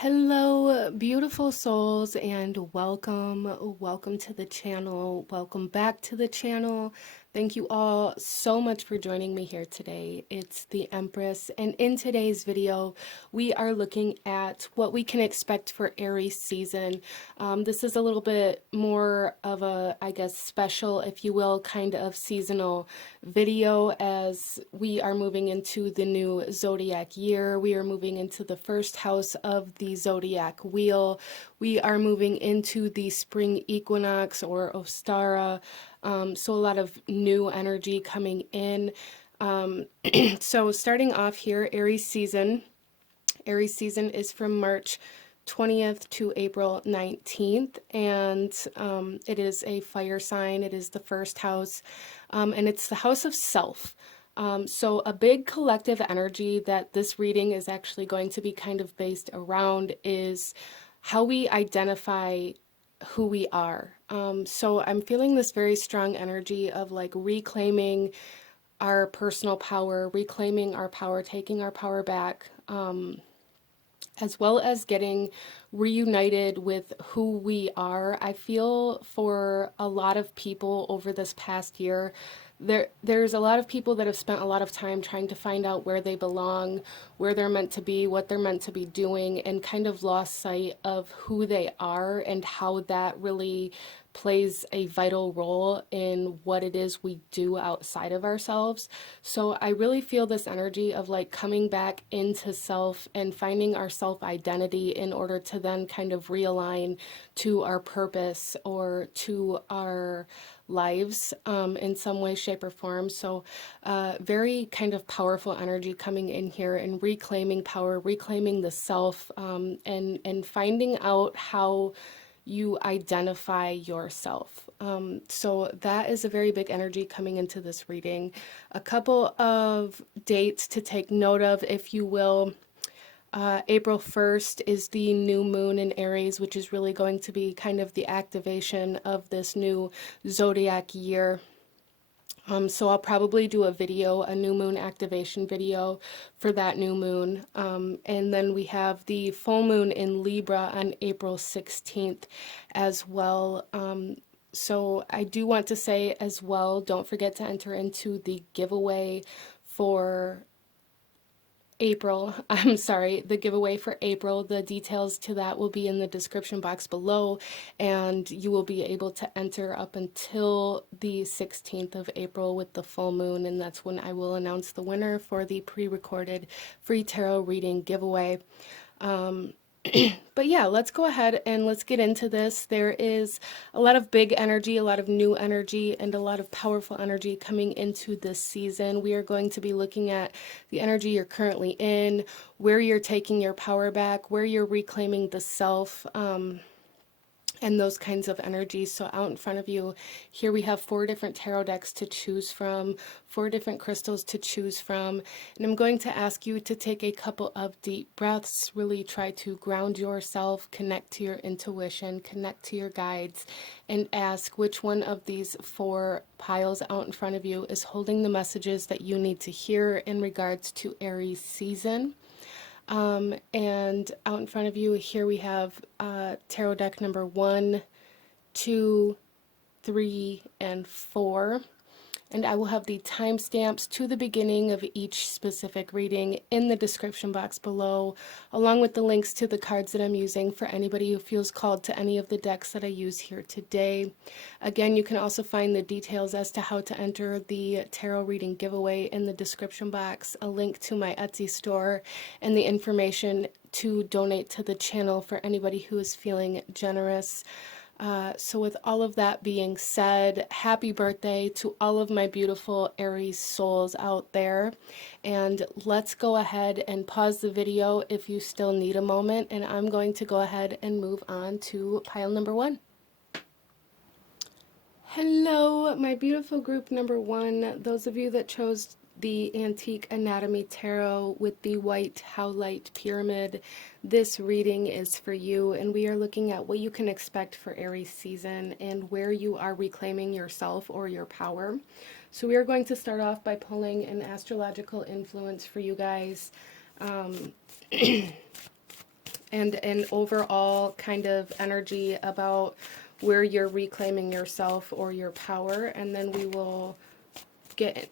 Hello, beautiful souls, and welcome to the channel. Welcome back to the channel. Thank you all so much for joining me here today. It's the Empress, and in today's video, we are looking at what we can expect for Aries season. This is a little bit more of a, I guess, special, if you will, kind of seasonal video as we are moving into the new Zodiac year. We are moving into the first house of the Zodiac wheel. We are moving into the spring equinox or Ostara. So a lot of new energy coming in. So starting off here, Aries season. Aries season is from March 20th to April 19th, and it is a fire sign. It is the first house, and it's the house of self. So a big collective energy that this reading is actually going to be kind of based around is how we identify who we are. So I'm feeling this very strong energy of like reclaiming our personal power, reclaiming our power, taking our power back, as well as getting reunited with who we are. I feel for a lot of people over this past year, there's a lot of people that have spent a lot of time trying to find out where they belong, where they're meant to be, what they're meant to be doing, and kind of lost sight of who they are and how that really plays a vital role in what it is we do outside of ourselves. So I really feel this energy of like coming back into self and finding our self identity in order to then kind of realign to our purpose or to our lives in some way, shape, or form. So very kind of powerful energy coming in here and reclaiming power, reclaiming the self, and finding out how you identify yourself. So that is a very big energy coming into this reading. A couple of dates to take note of, if you will. April 1st is the new moon in Aries, which is really going to be kind of the activation of this new zodiac year. So I'll probably do a video, a new moon activation video for that new moon. And then we have the full moon in Libra on April 16th as well. So I do want to say as well, don't forget to enter into the giveaway for April. I'm sorry, the giveaway for April. The details to that will be in the description box below, and you will be able to enter up until the 16th of April with the full moon, and that's when I will announce the winner for the pre-recorded free tarot reading giveaway. But yeah, let's go ahead and let's get into this. There is a lot of big energy, a lot of new energy, and a lot of powerful energy coming into this season. We are going to be looking at the energy you're currently in, where you're taking your power back, where you're reclaiming the self, and those kinds of energies. So out in front of you, here we have 4 different tarot decks to choose from, 4 different crystals to choose from. And I'm going to ask you to take a couple of deep breaths, really try to ground yourself, connect to your intuition, connect to your guides, and ask which one of these 4 piles out in front of you is holding the messages that you need to hear in regards to Aries season. And out in front of you, here we have tarot deck number 1, 2, 3, and 4. And I will have the timestamps to the beginning of each specific reading in the description box below, along with the links to the cards that I'm using for anybody who feels called to any of the decks that I use here today. Again, you can also find the details as to how to enter the tarot reading giveaway in the description box, a link to my Etsy store, and the information to donate to the channel for anybody who is feeling generous. So with all of that being said, happy birthday to all of my beautiful Aries souls out there. And let's go ahead and pause the video if you still need a moment. And I'm going to go ahead and move on to pile number 1. Hello, my beautiful group number 1. Those of you that chose the Antique Anatomy Tarot with the white howlite pyramid, this reading is for you, and we are looking at what you can expect for Aries season and where you are reclaiming yourself or your power. So we are going to start off by pulling an astrological influence for you guys. and an overall kind of energy about where you're reclaiming yourself or your power, and then we will get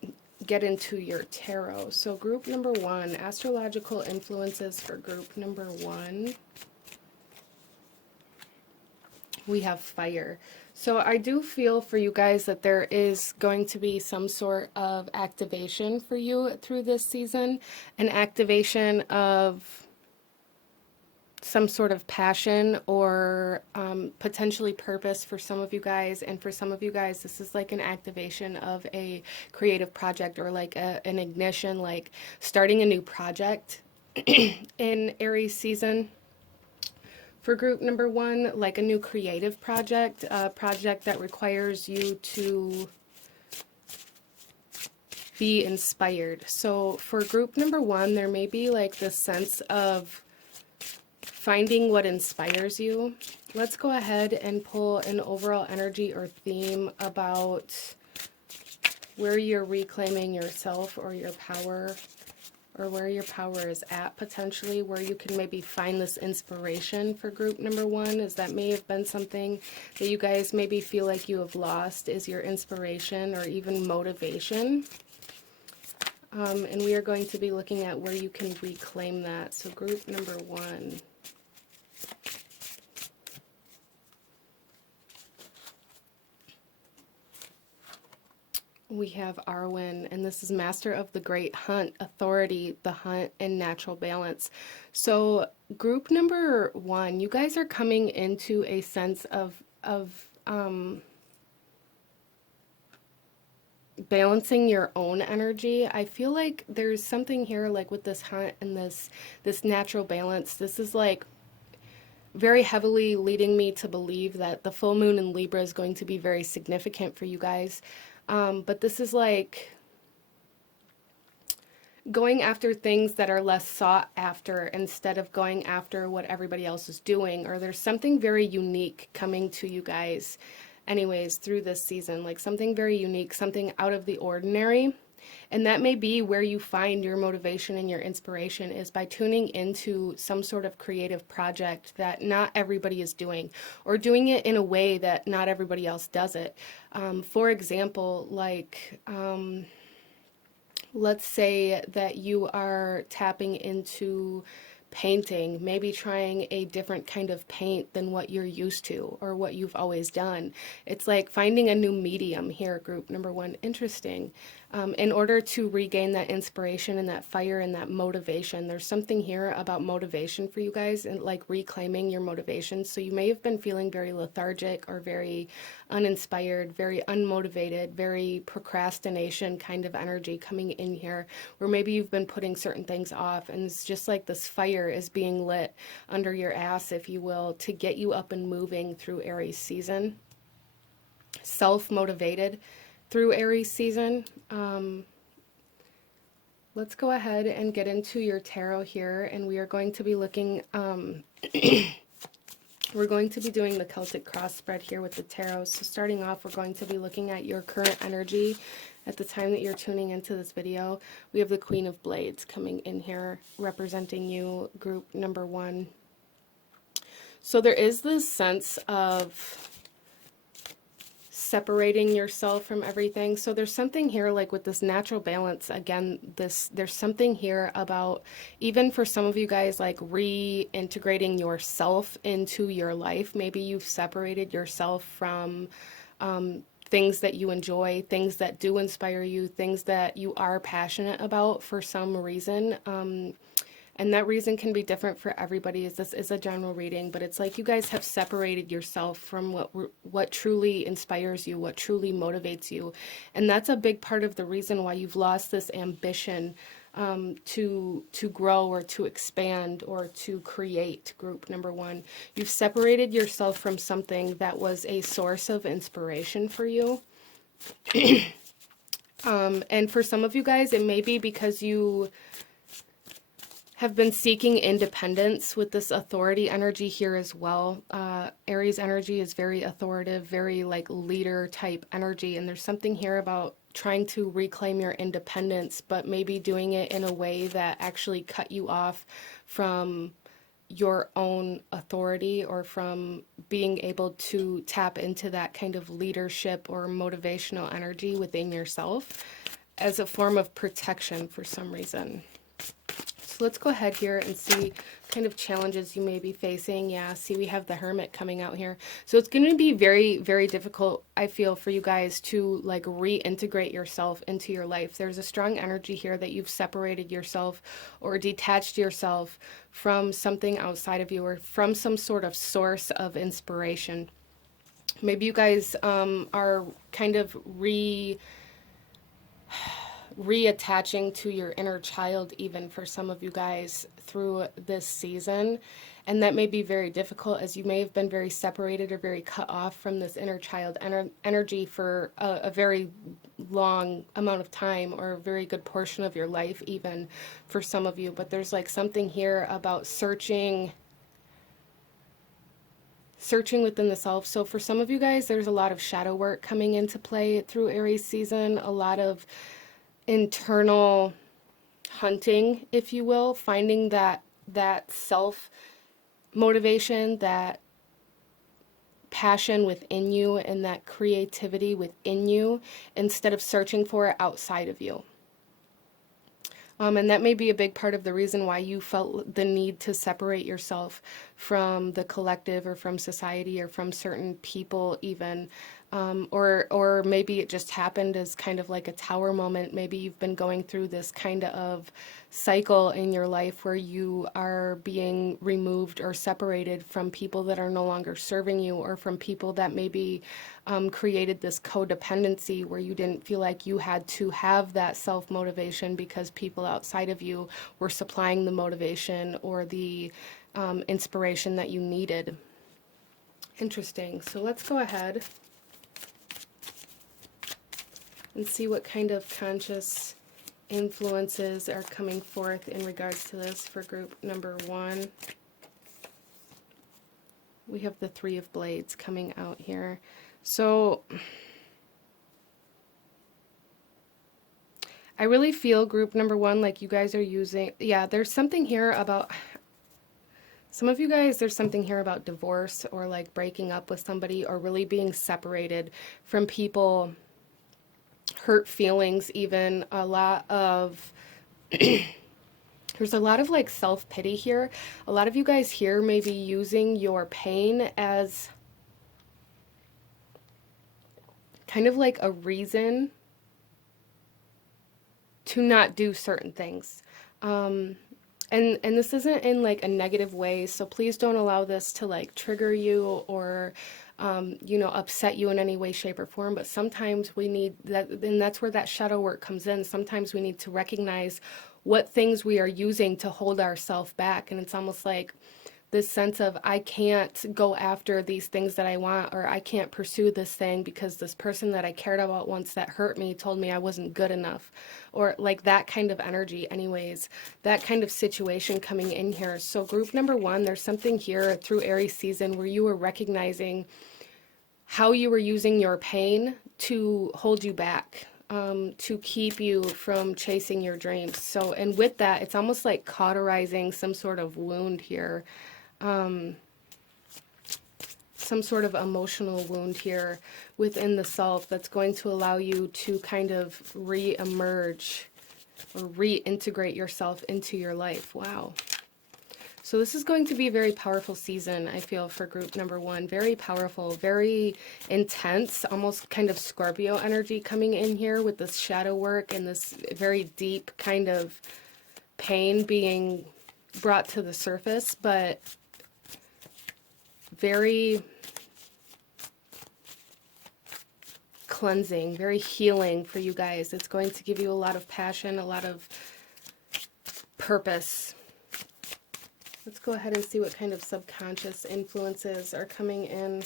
into your tarot. So group number one, astrological influences for group number one. We have fire. So I do feel for you guys that there is going to be some sort of activation for you through this season, an activation of some sort of passion or potentially purpose for some of you guys. And for some of you guys, this is like an activation of a creative project or like an ignition, like starting a new project in Aries season. For group number one, like a new creative project, a project that requires you to be inspired. So for group number one, there may be like this sense of finding what inspires you. Let's go ahead and pull an overall energy or theme about where you're reclaiming yourself or your power, or where your power is at potentially, where you can maybe find this inspiration for group number one, as that may have been something that you guys maybe feel like you have lost, is your inspiration or even motivation. And we are going to be looking at where you can reclaim that. So group number one. We have Arwen, and this is Master of the Great Hunt, Authority, the Hunt, and Natural Balance. So group number one, you guys are coming into a sense of balancing your own energy. I feel like there's something here like with this hunt and this natural balance. This is like very heavily leading me to believe that the full moon in Libra is going to be very significant for you guys. But this is like going after things that are less sought after instead of going after what everybody else is doing, or there's something very unique coming to you guys anyways through this season, like something very unique, something out of the ordinary. And that may be where you find your motivation and your inspiration, is by tuning into some sort of creative project that not everybody is doing, or doing it in a way that not everybody else does it. For example, like let's say that you are tapping into painting, maybe trying a different kind of paint than what you're used to or what you've always done. It's like finding a new medium here, group number one. Interesting. In order to regain that inspiration and that fire and that motivation, there's something here about motivation for you guys and like reclaiming your motivation. So you may have been feeling very lethargic or very uninspired, very unmotivated, very procrastination kind of energy coming in here, where maybe you've been putting certain things off, and it's just like this fire is being lit under your ass, if you will, to get you up and moving through Aries season. Self-motivated through Aries season. Let's go ahead and get into your tarot here, and we are going to be looking, we're going to be doing the Celtic cross spread here with the tarot. So starting off, we're going to be looking at your current energy at the time that you're tuning into this video. We have the Queen of Blades coming in here, representing you, group number one. So there is this sense of separating yourself from everything. So there's something here like with this natural balance, again, there's something here about, even for some of you guys, like reintegrating yourself into your life. Maybe you've separated yourself from things that you enjoy, things that do inspire you, things that you are passionate about for some reason. And that reason can be different for everybody, as this is a general reading, but it's like you guys have separated yourself from what truly inspires you, what truly motivates you. And that's a big part of the reason why you've lost this ambition to grow or to expand or to create, group number one. You've separated yourself from something that was a source of inspiration for you. And for some of you guys, it may be because you have been seeking independence with this authority energy here as well. Aries energy is very authoritative, very like leader type energy, and there's something here about trying to reclaim your independence, but maybe doing it in a way that actually cut you off from your own authority, or from being able to tap into that kind of leadership or motivational energy within yourself as a form of protection for some reason. So let's go ahead here and see kind of challenges you may be facing. Yeah, see, we have the Hermit coming out here. So it's going to be very, very difficult, I feel, for you guys to like reintegrate yourself into your life. There's a strong energy here that you've separated yourself or detached yourself from something outside of you, or from some sort of source of inspiration. Maybe you guys are kind of reattaching to your inner child, even for some of you guys through this season. And that may be very difficult, as you may have been very separated or very cut off from this inner child energy for a very long amount of time, or a very good portion of your life, even for some of you. But there's like something here about searching within the self. So for some of you guys, there's a lot of shadow work coming into play through Aries season, a lot of internal hunting, if you will, finding that self motivation, that passion within you, and that creativity within you, instead of searching for it outside of you. And that may be a big part of the reason why you felt the need to separate yourself from the collective, or from society, or from certain people even. Or maybe it just happened as kind of like a tower moment. Maybe you've been going through this kind of cycle in your life where you are being removed or separated from people that are no longer serving you, or from people that maybe created this codependency where you didn't feel like you had to have that self-motivation because people outside of you were supplying the motivation or the inspiration that you needed. Interesting. So let's go ahead and see what kind of conscious influences are coming forth in regards to this for group number 1. We have the Three of Blades coming out here. So I really feel, group number 1, like you guys are using, yeah, there's something here about, some of you guys, there's something here about divorce, or like breaking up with somebody, or really being separated from people, hurt feelings, even a lot of there's a lot of like self-pity here. A lot of you guys here may be using your pain as kind of like a reason to not do certain things. And this isn't in like a negative way, so please don't allow this to like trigger you, or you know, upset you in any way, shape, or form. But sometimes we need that, and that's where that shadow work comes in. Sometimes we need to recognize what things we are using to hold ourselves back. And it's almost like this sense of, I can't go after these things that I want, or I can't pursue this thing because this person that I cared about once that hurt me told me I wasn't good enough, or like that kind of energy. Anyways, that kind of situation coming in here. So group number 1, there's something here through Aries season where you were recognizing how you were using your pain to hold you back, to keep you from chasing your dreams. So, and with that, it's almost like cauterizing some sort of wound here, some sort of emotional wound here within the self that's going to allow you to kind of re-emerge or reintegrate yourself into your life. Wow. So this is going to be a very powerful season, I feel, for group number 1. Very powerful, very intense, almost kind of Scorpio energy coming in here with this shadow work and this very deep kind of pain being brought to the surface, but very cleansing, very healing for you guys. It's going to give you a lot of passion, a lot of purpose. Let's go ahead and see what kind of subconscious influences are coming in.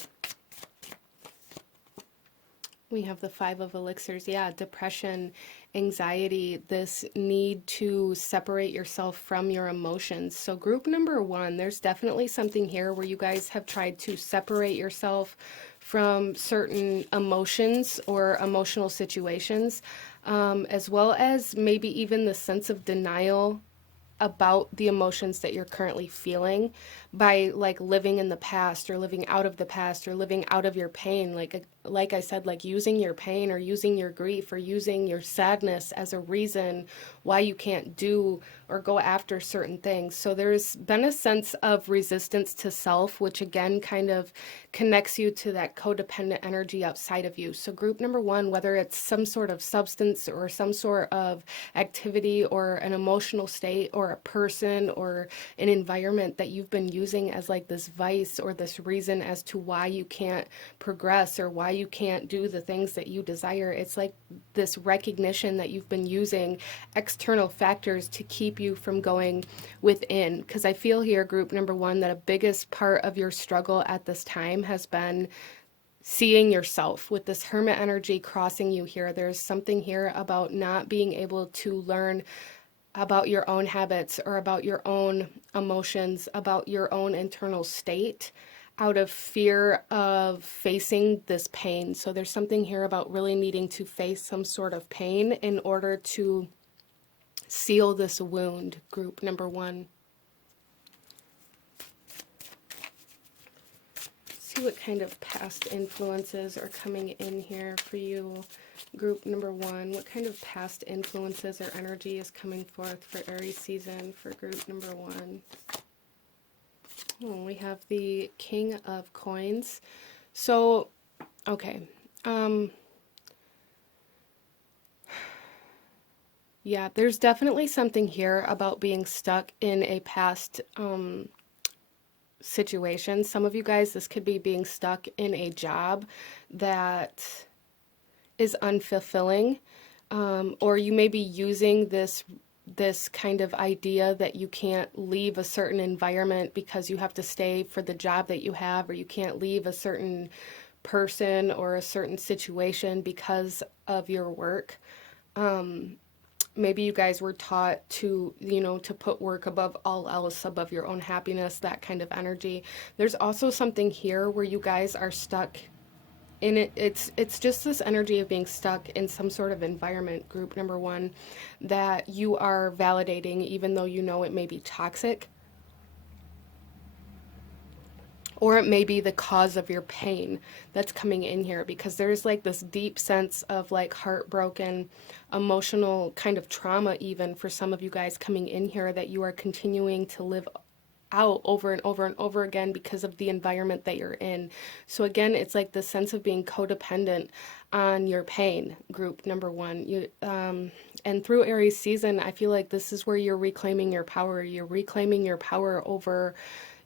We have the Five of Elixirs. Yeah, depression, anxiety, this need to separate yourself from your emotions. So group number 1, there's definitely something here where you guys have tried to separate yourself from certain emotions or emotional situations, as well as maybe even the sense of denial about the emotions that you're currently feeling by like living in the past or living out of the past or living out of your pain. Like I said, like using your pain or using your grief or using your sadness as a reason why you can't do or go after certain things. So there's been a sense of resistance to self, which again kind of connects you to that codependent energy outside of you. So group number one, whether it's some sort of substance or some sort of activity or an emotional state or a person or an environment that you've been using as like this vice or this reason as to why you can't progress or why you can't do the things that you desire. It's like this recognition that you've been using external factors to keep you from going within. Because I feel here, group number one, that a biggest part of your struggle at this time has been seeing yourself. With this hermit energy crossing you here, there's something here about not being able to learn about your own habits or about your own emotions, about your own internal state, out of fear of facing this pain. So there's something here about really needing to face some sort of pain in order to seal this wound, group number one. See what kind of past influences are coming in here for you, group number one. What kind of past influences or energy is coming forth for Aries season for group number one? Oh, we have the King of Coins. So, okay. Yeah, there's definitely something here about being stuck in a past situation. Some of you guys, this could be being stuck in a job that is unfulfilling, or you may be using this kind of idea that you can't leave a certain environment because you have to stay for the job that you have, or you can't leave a certain person or a certain situation because of your work. Maybe you guys were taught to, to put work above all else, above your own happiness, that kind of energy. There's also something here where you guys are stuck in it. It's just this energy of being stuck in some sort of environment, group number one, that you are validating even though you know it may be toxic. Or it may be the cause of your pain that's coming in here, because there's like this deep sense of like heartbroken, emotional kind of trauma even for some of you guys coming in here that you are continuing to live out over and over and over again because of the environment that you're in. So again, it's like the sense of being codependent on your pain, group number one. And through Aries season, I feel like this is where you're reclaiming your power. You're reclaiming your power over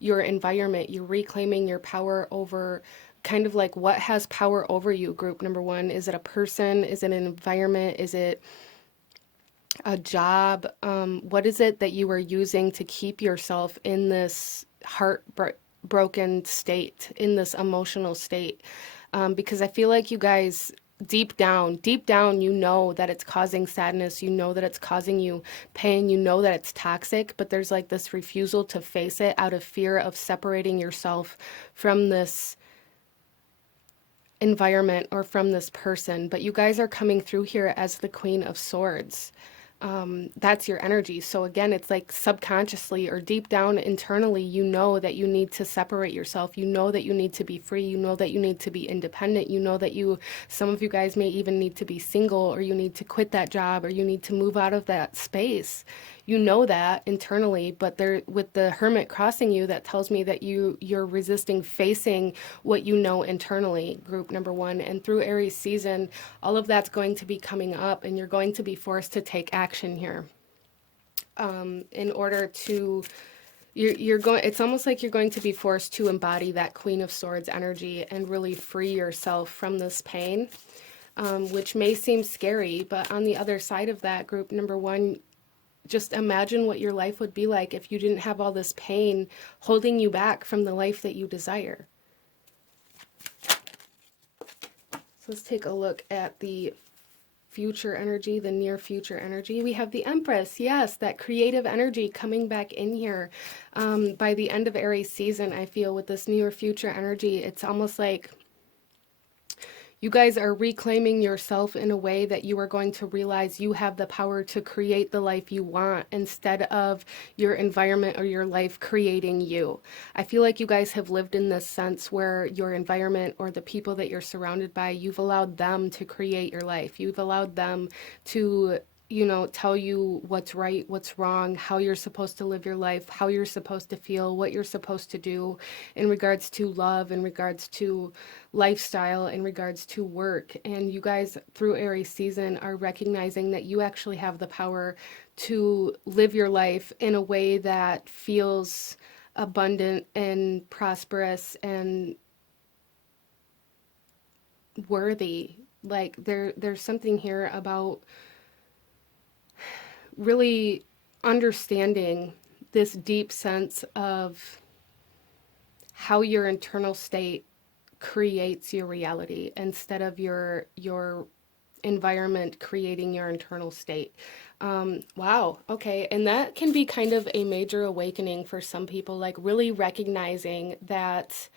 your environment. You're reclaiming your power over kind of like what has power over you, group number one. Is it a person? Is it an environment? Is it a job? What is it that you are using to keep yourself in this heartbroken state, in this emotional state? Because I feel like you guys, deep down, you know that it's causing sadness, you know that it's causing you pain, you know that it's toxic, but there's like this refusal to face it out of fear of separating yourself from this environment or from this person. But you guys are coming through here as the Queen of Swords. That's your energy. So again, it's like subconsciously or deep down internally, you know that you need to separate yourself. You know that you need to be free. You know that you need to be independent. You know that some of you guys may even need to be single, or you need to quit that job, or you need to move out of that space. You know that internally, but there, with the Hermit crossing you, that tells me that you're resisting facing what you know internally, group number one. And through Aries season, all of that's going to be coming up, and you're going to be forced to take action here. In order to, you're going, it's almost like you're going to be forced to embody that Queen of Swords energy and really free yourself from this pain, which may seem scary, but on the other side of that, group number one, just imagine what your life would be like if you didn't have all this pain holding you back from the life that you desire. So let's take a look at the future energy, the near future energy. We have the Empress. Yes, that creative energy coming back in here. By the end of Aries season, I feel with this near future energy, it's almost like You guys are reclaiming yourself in a way that you are going to realize you have the power to create the life you want instead of your environment or your life creating you. I feel like you guys have lived in this sense where your environment or the people that you're surrounded by, you've allowed them to create your life. You've allowed them to, tell you what's right, what's wrong, how you're supposed to live your life, how you're supposed to feel, what you're supposed to do in regards to love, in regards to lifestyle, in regards to work. And you guys, through Aries season, are recognizing that you actually have the power to live your life in a way that feels abundant and prosperous and worthy. Like there's something here about really understanding this deep sense of how your internal state creates your reality instead of your environment creating your internal state. Wow. Okay. And that can be kind of a major awakening for some people, like really recognizing that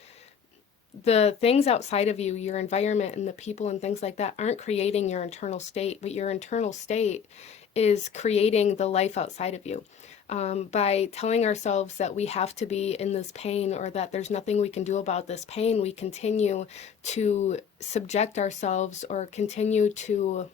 the things outside of you, your environment and the people and things like that aren't creating your internal state, but your internal state is creating the life outside of you. By telling ourselves that we have to be in this pain or that there's nothing we can do about this pain, we continue to subject ourselves or continue to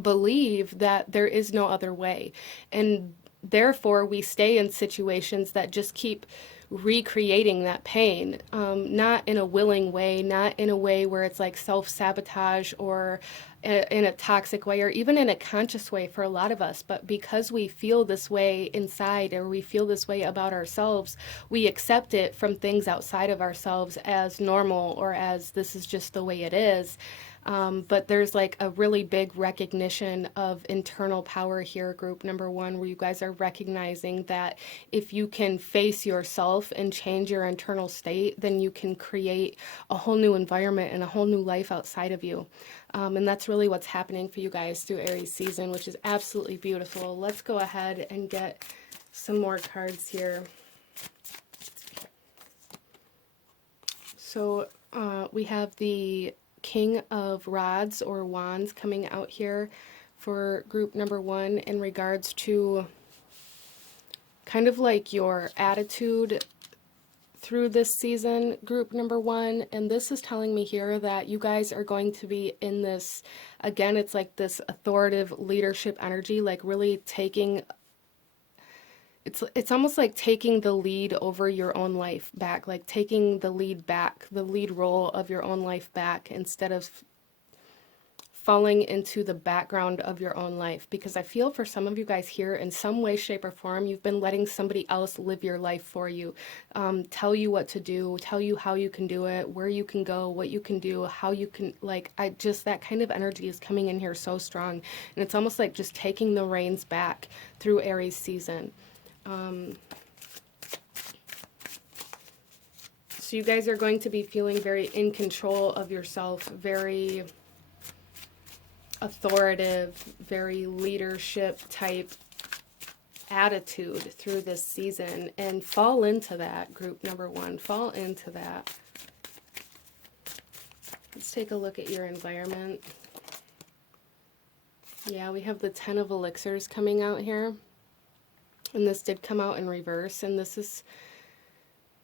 believe that there is no other way. And therefore, we stay in situations that just keep recreating that pain, not in a willing way, not in a way where it's like self-sabotage or in a toxic way or even in a conscious way for a lot of us. But because we feel this way inside or we feel this way about ourselves, we accept it from things outside of ourselves as normal or as this is just the way it is. But there's like a really big recognition of internal power here, group number one, where you guys are recognizing that if you can face yourself and change your internal state, then you can create a whole new environment and a whole new life outside of you. And that's really what's happening for you guys through Aries season, which is absolutely beautiful. Let's go ahead and get some more cards here. So we have the King of Rods or Wands coming out here for group number one in regards to kind of like your attitude through this season, group number one. And this is telling me here that you guys are going to be in this, again, it's like this authoritative leadership energy, like really taking, it's almost like taking the lead over your own life back, like taking the lead back, the lead role of your own life back instead of falling into the background of your own life. Because I feel for some of you guys here, in some way, shape, or form, you've been letting somebody else live your life for you, tell you what to do, tell you how you can do it, where you can go, what you can do, how you can, like, that kind of energy is coming in here so strong. And it's almost like just taking the reins back through Aries season. So you guys are going to be feeling very in control of yourself, very authoritative, very leadership type attitude through this season, and fall into that, group number one. Fall into that. Let's take a look at your environment. Yeah, we have the 10 of elixirs coming out here. And this did come out in reverse, and this is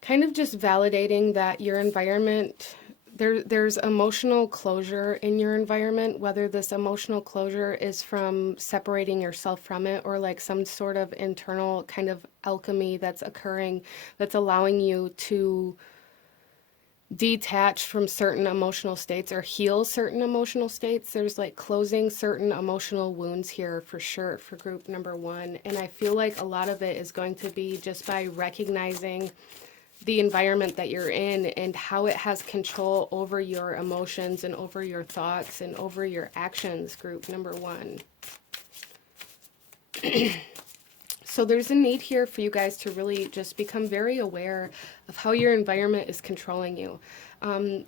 kind of just validating that your environment, there's emotional closure in your environment, whether this emotional closure is from separating yourself from it or like some sort of internal kind of alchemy that's occurring that's allowing you to detach from certain emotional states or heal certain emotional states. There's like closing certain emotional wounds here for sure for group number one. And I feel like a lot of it is going to be just by recognizing the environment that you're in and how it has control over your emotions and over your thoughts and over your actions, group number one. So there's a need here for you guys to really just become very aware of how your environment is controlling you.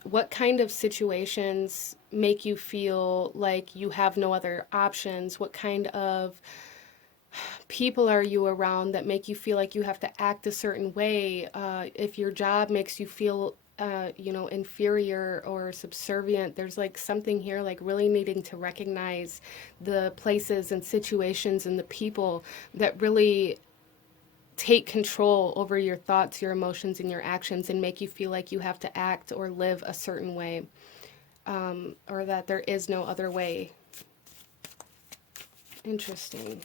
What kind of situations make you feel like you have no other options? What kind of people are you around that make you feel like you have to act a certain way? If your job makes you feel you know, inferior or subservient. There's like something here, like really needing to recognize the places and situations and the people that really take control over your thoughts, your emotions, and your actions and make you feel like you have to act or live a certain way, or that there is no other way. Interesting.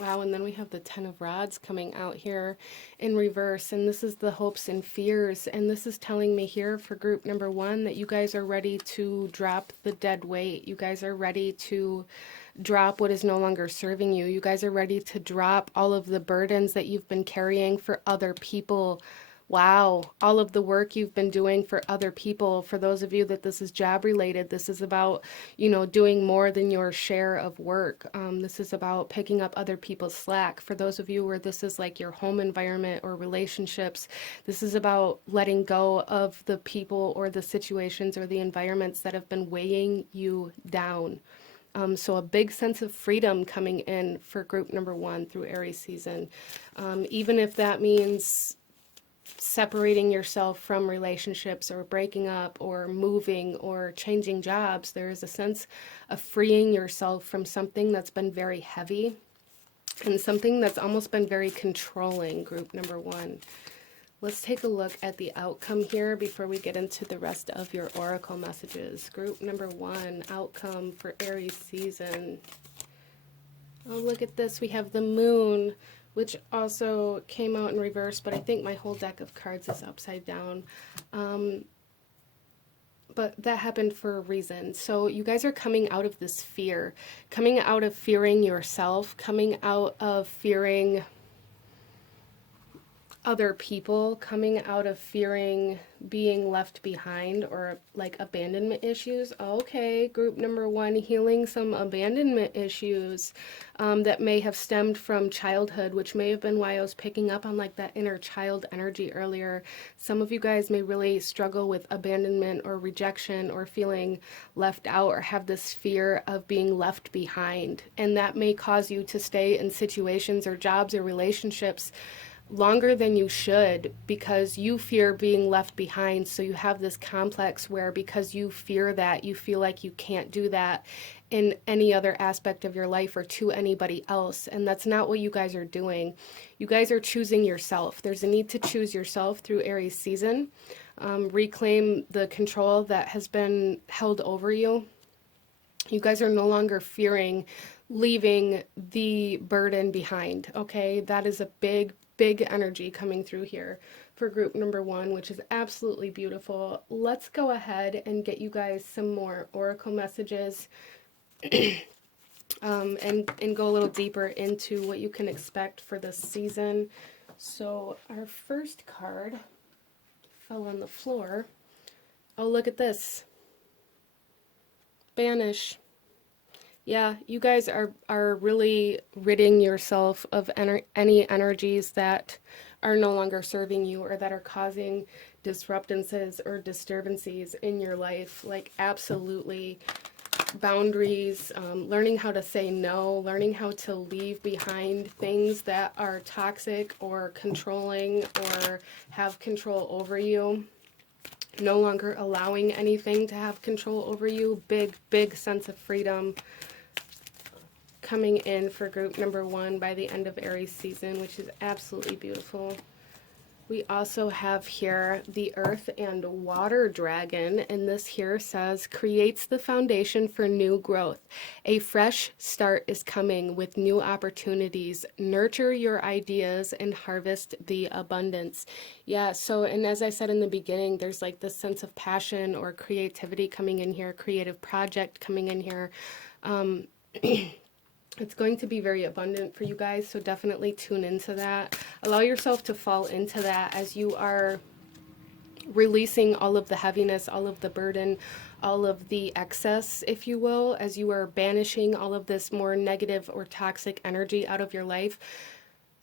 Wow, and then we have the Ten of Rods coming out here in reverse, and this is the hopes and fears, and this is telling me here for group number one that you guys are ready to drop the dead weight. You guys are ready to drop what is no longer serving you. You guys are ready to drop all of the burdens that you've been carrying for other people. Wow, all of the work you've been doing for other people. For those of you that this is job related, this is about, you know, doing more than your share of work. This is about picking up other people's slack. For those of you where this is like your home environment or relationships, this is about letting go of the people or the situations or the environments that have been weighing you down. So a big sense of freedom coming in for group number one through Aries season. Even if that means separating yourself from relationships or breaking up or moving or changing jobs, there is a sense of freeing yourself from something that's been very heavy and something that's almost been very controlling, group number one. Let's take a look at the outcome here before we get into the rest of your oracle messages. Group number one, outcome for Aries season. Oh, look at this. We have the moon, which also came out in reverse, but I think my whole deck of cards is upside down. But that happened for a reason. So you guys are coming out of this fear, coming out of fearing yourself, coming out of fearing other people, coming out of fearing being left behind or like abandonment issues. Okay, group number one, healing some abandonment issues that may have stemmed from childhood, which may have been why I was picking up on like that inner child energy earlier. Some of you guys may really struggle with abandonment or rejection or feeling left out or have this fear of being left behind, and that may cause you to stay in situations or jobs or relationships longer than you should because you fear being left behind. So you have this complex where because you fear that, you feel like you can't do that in any other aspect of your life or to anybody else. And that's not what you guys are doing. You guys are choosing yourself. There's a need to choose yourself through Aries season. Reclaim the control that has been held over you. You guys are no longer fearing leaving the burden behind, okay? That is a big energy coming through here for group number one, which is absolutely beautiful. Let's go ahead and get you guys some more oracle messages and go a little deeper into what you can expect for this season. So our first card fell on the floor. Oh, look at this. Banish. Yeah, you guys are really ridding yourself of any energies that are no longer serving you or that are causing disruptances or disturbances in your life. Like absolutely boundaries, learning how to say no, learning how to leave behind things that are toxic or controlling or have control over you. No longer allowing anything to have control over you. Big sense of freedom coming in for group number one by the end of Aries season, which is absolutely beautiful. We also have here the Earth and Water Dragon, and this here says, creates the foundation for new growth. A fresh start is coming with new opportunities. Nurture your ideas and harvest the abundance. Yeah, so, and as I said in the beginning, there's like this sense of passion or creativity coming in here, creative project coming in here. It's going to be very abundant for you guys, so definitely tune into that. Allow yourself to fall into that as you are releasing all of the heaviness, all of the burden, all of the excess, if you will, as you are banishing all of this more negative or toxic energy out of your life.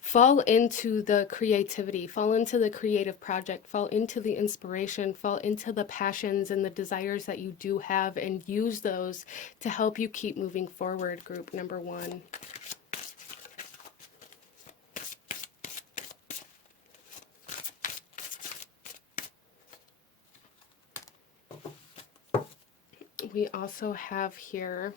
fall into the creativity, fall into the creative project, fall into the inspiration, fall into the passions and the desires that you do have, and use those to help you keep moving forward, group number one. We also have here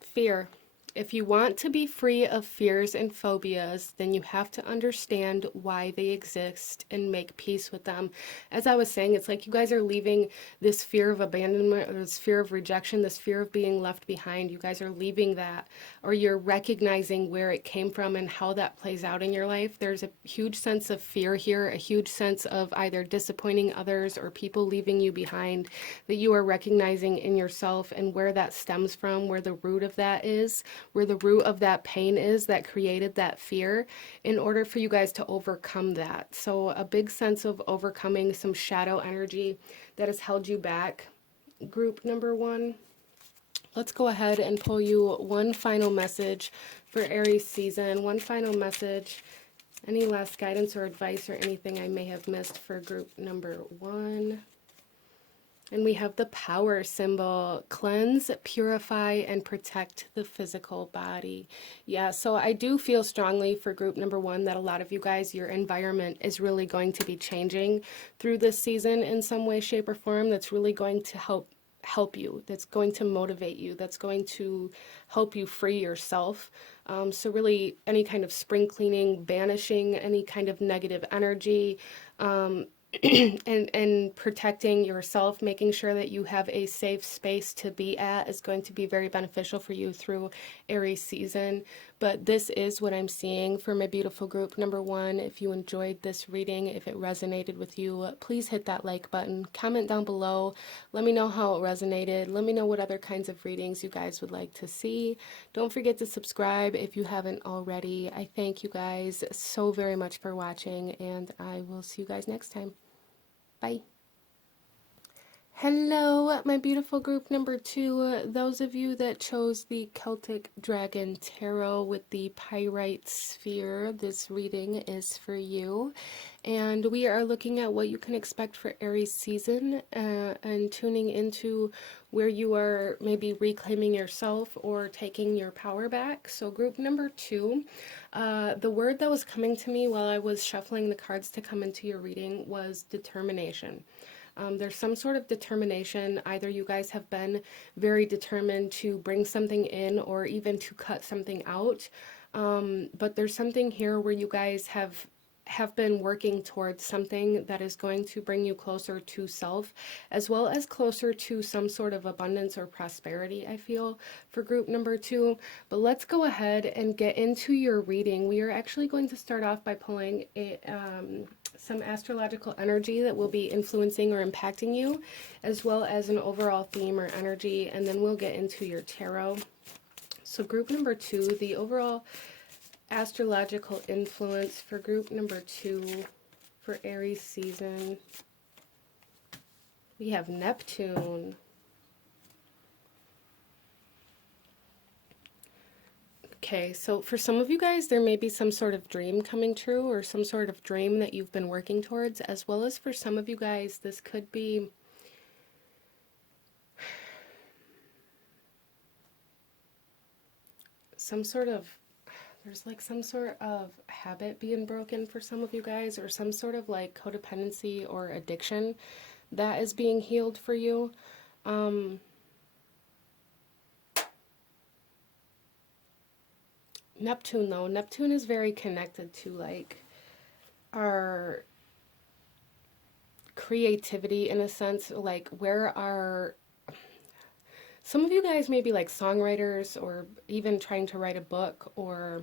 fear. If you want to be free of fears and phobias, then you have to understand why they exist and make peace with them. As I was saying, it's like you guys are leaving this fear of abandonment, or this fear of rejection, this fear of being left behind. You guys are leaving that, or you're recognizing where it came from and how that plays out in your life. There's a huge sense of fear here, a huge sense of either disappointing others or people leaving you behind, that you are recognizing in yourself, and where that stems from, where the root of that is, where the root of that pain is that created that fear, in order for you guys to overcome that. So a big sense of overcoming some shadow energy that has held you back, group number one. Let's go ahead and pull you one final message for Aries season, one final message. Any last guidance or advice or anything I may have missed for group number one? And we have the power symbol: cleanse, purify, and protect the physical body. Yeah, so I do feel strongly for group number one that a lot of you guys, your environment is really going to be changing through this season in some way, shape, or form. That's really going to help you, that's going to motivate you, that's going to help you free yourself. So really any kind of spring cleaning, banishing any kind of negative energy, and protecting yourself, making sure that you have a safe space to be at, is going to be very beneficial for you through Aries season. But this is what I'm seeing for my beautiful group number one. If you enjoyed this reading, if it resonated with you, please hit that like button, comment down below, let me know how it resonated, let me know what other kinds of readings you guys would like to see. Don't forget to subscribe if you haven't already. I thank you guys so very much for watching, and I will see you guys next time. Bye. Hello, my beautiful group number two. Those of you that chose the Celtic Dragon Tarot with the Pyrite Sphere, this reading is for you. And we are looking at what you can expect for Aries season, and tuning into where you are maybe reclaiming yourself or taking your power back. So group number two, the word that was coming to me while I was shuffling the cards to come into your reading was determination. There's some sort of determination. Either you guys have been very determined to bring something in or even to cut something out. But there's something here where you guys have been working towards something that is going to bring you closer to self, as well as closer to some sort of abundance or prosperity, I feel, for group number two. But let's go ahead and get into your reading. We are actually going to start off by pulling some astrological energy that will be influencing or impacting you, as well as an overall theme or energy, and then we'll get into your tarot. So group number two, the overall astrological influence for group number two for Aries season. We have Neptune. Okay, so for some of you guys, there may be some sort of dream coming true, or some sort of dream that you've been working towards, as well as for some of you guys, this could be some sort of, there's like some sort of habit being broken for some of you guys, or some sort of like codependency or addiction that is being healed for you. Neptune, though, Neptune is very connected to like our creativity in a sense, like where our, some of you guys may be like songwriters or even trying to write a book or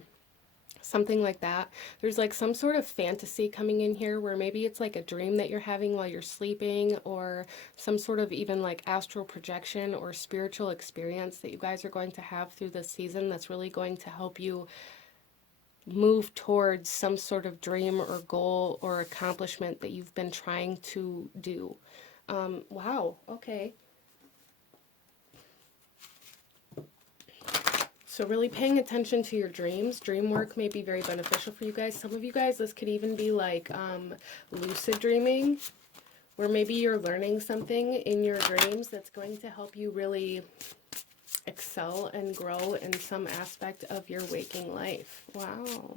something like that. There's like some sort of fantasy coming in here where maybe it's like a dream that you're having while you're sleeping, or some sort of even like astral projection or spiritual experience that you guys are going to have through this season that's really going to help you move towards some sort of dream or goal or accomplishment that you've been trying to do. Wow, okay. So really paying attention to your dreams. Dream work may be very beneficial for you guys. Some of you guys, this could even be like lucid dreaming, where maybe you're learning something in your dreams that's going to help you really excel and grow in some aspect of your waking life. Wow.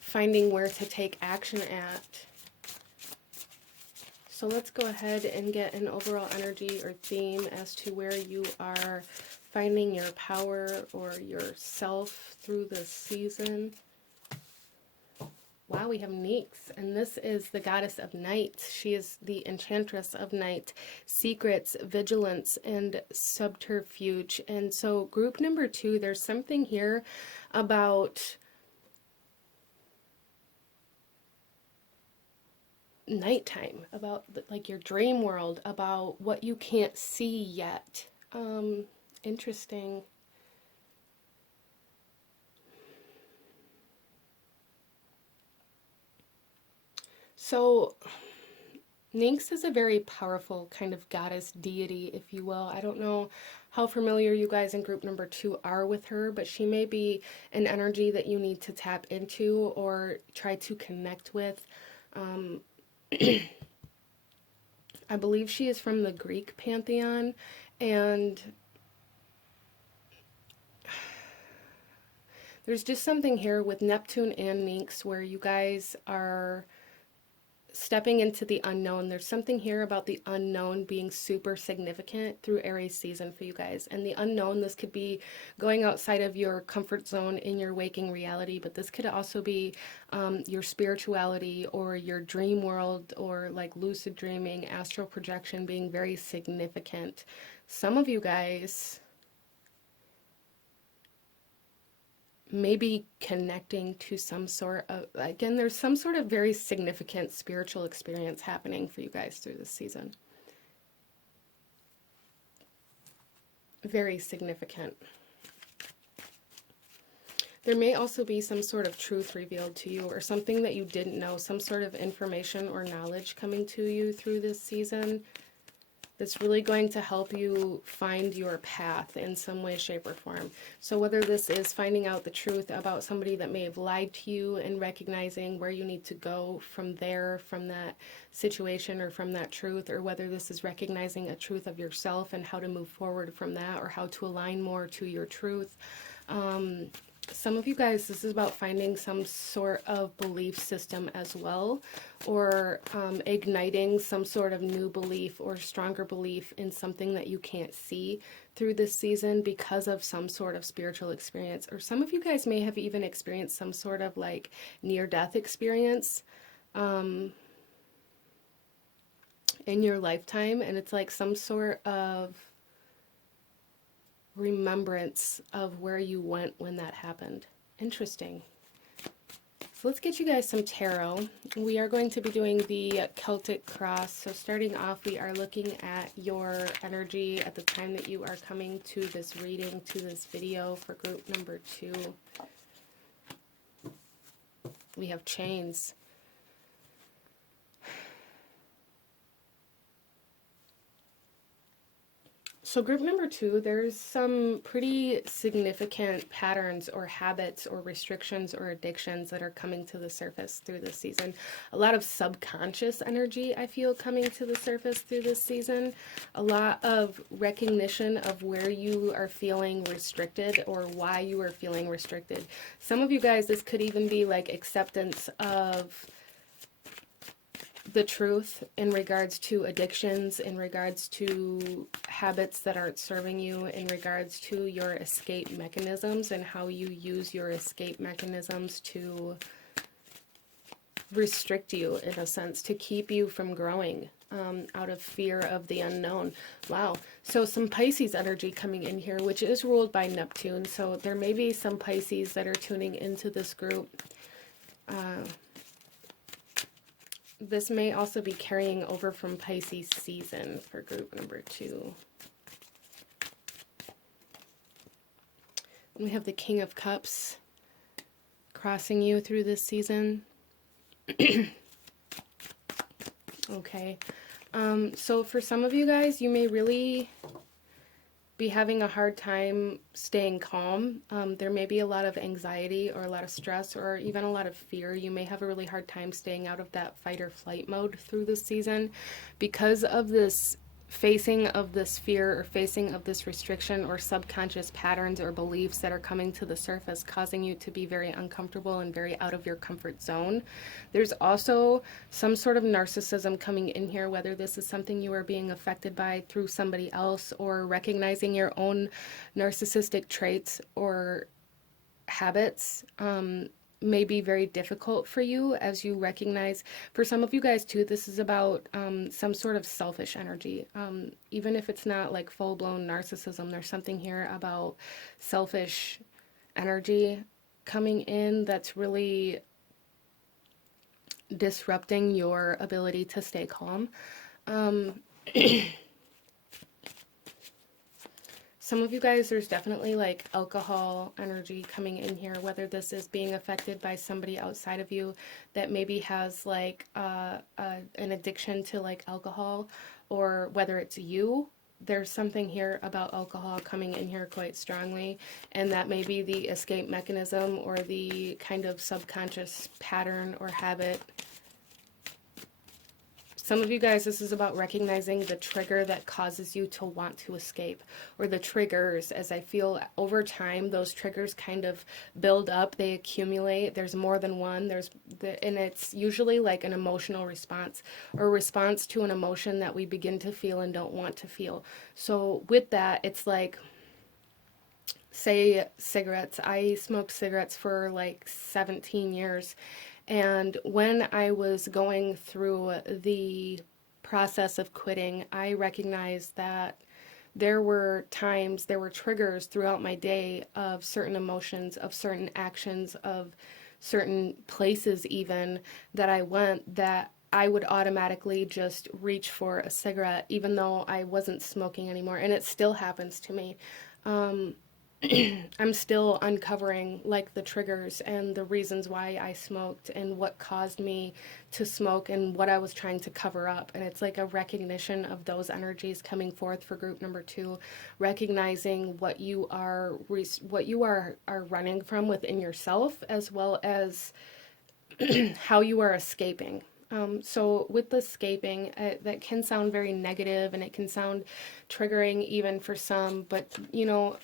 Finding where to take action at. So let's go ahead and get an overall energy or theme as to where you are finding your power or yourself through this season. Wow, we have Nyx, and this is the goddess of night. She is the enchantress of night, secrets, vigilance, and subterfuge. And so group number 2, there's something here about nighttime, about like your dream world, about what you can't see yet. Interesting. So Nyx is a very powerful kind of goddess deity, if you will. I don't know how familiar you guys in group number 2 are with her, but she may be an energy that you need to tap into or try to connect with. I believe she is from the Greek pantheon, and there's just something here with Neptune and Nyx where you guys are stepping into the unknown. There's something here about the unknown being super significant through Aries season for you guys. And the unknown, this could be going outside of your comfort zone in your waking reality, but this could also be your spirituality or your dream world, or like lucid dreaming, astral projection being very significant. Some of you guys maybe connecting to some sort of, again, there's some sort of very significant spiritual experience happening for you guys through this season. Very significant. There may also be some sort of truth revealed to you, or something that you didn't know, some sort of information or knowledge coming to you through this season that's really going to help you find your path in some way, shape, or form. So whether this is finding out the truth about somebody that may have lied to you and recognizing where you need to go from there, from that situation or from that truth, or whether this is recognizing a truth of yourself and how to move forward from that, or how to align more to your truth. Some of you guys, this is about finding some sort of belief system as well, or igniting some sort of new belief or stronger belief in something that you can't see through this season because of some sort of spiritual experience. Or some of you guys may have even experienced some sort of like near-death experience in your lifetime, and it's like some sort of remembrance of where you went when that happened. Interesting. So let's get you guys some tarot. We are going to be doing the Celtic cross. So starting off, we are looking at your energy at the time that you are coming to this reading, to this video for group number 2. We have chains. So group number 2, there's some pretty significant patterns or habits or restrictions or addictions that are coming to the surface through this season. A lot of subconscious energy, I feel, coming to the surface through this season. A lot of recognition of where you are feeling restricted or why you are feeling restricted. Some of you guys, this could even be like acceptance of the truth in regards to addictions, in regards to habits that aren't serving you, in regards to your escape mechanisms and how you use your escape mechanisms to restrict you, in a sense, to keep you from growing out of fear of the unknown. Wow. So some Pisces energy coming in here, which is ruled by Neptune. So there may be some Pisces that are tuning into this group. This may also be carrying over from Pisces season for group number 2. And we have the King of Cups crossing you through this season. Okay. So for some of you guys, you may really be having a hard time staying calm. There may be a lot of anxiety or a lot of stress or even a lot of fear. You may have a really hard time staying out of that fight or flight mode through this season because of this facing of this fear or facing of this restriction or subconscious patterns or beliefs that are coming to the surface, causing you to be very uncomfortable and very out of your comfort zone. There's also some sort of narcissism coming in here, whether this is something you are being affected by through somebody else or recognizing your own narcissistic traits or habits. May be very difficult for you as you recognize. For some of you guys too, this is about some sort of selfish energy. Even if it's not like full-blown narcissism, there's something here about selfish energy coming in that's really disrupting your ability to stay calm. Some of you guys, there's definitely like alcohol energy coming in here, whether this is being affected by somebody outside of you that maybe has like an addiction to like alcohol, or whether it's you. There's something here about alcohol coming in here quite strongly, and that may be the escape mechanism or the kind of subconscious pattern or habit. Some of you guys, this is about recognizing the trigger that causes you to want to escape, or the triggers, as I feel over time, those triggers kind of build up, they accumulate, there's more than one, and it's usually like an emotional response, or a response to an emotion that we begin to feel and don't want to feel. So with that, it's like, say cigarettes. I smoked cigarettes for like 17 years. And when I was going through the process of quitting, I recognized that there were times, there were triggers throughout my day of certain emotions, of certain actions, of certain places even that I went, that I would automatically just reach for a cigarette even though I wasn't smoking anymore. And it still happens to me. I'm still uncovering like the triggers and the reasons why I smoked and what caused me to smoke and what I was trying to cover up. And it's like a recognition of those energies coming forth for group number 2, recognizing what you are running from within yourself, as well as how you are escaping. So with the escaping, that can sound very negative and it can sound triggering even for some, but you know,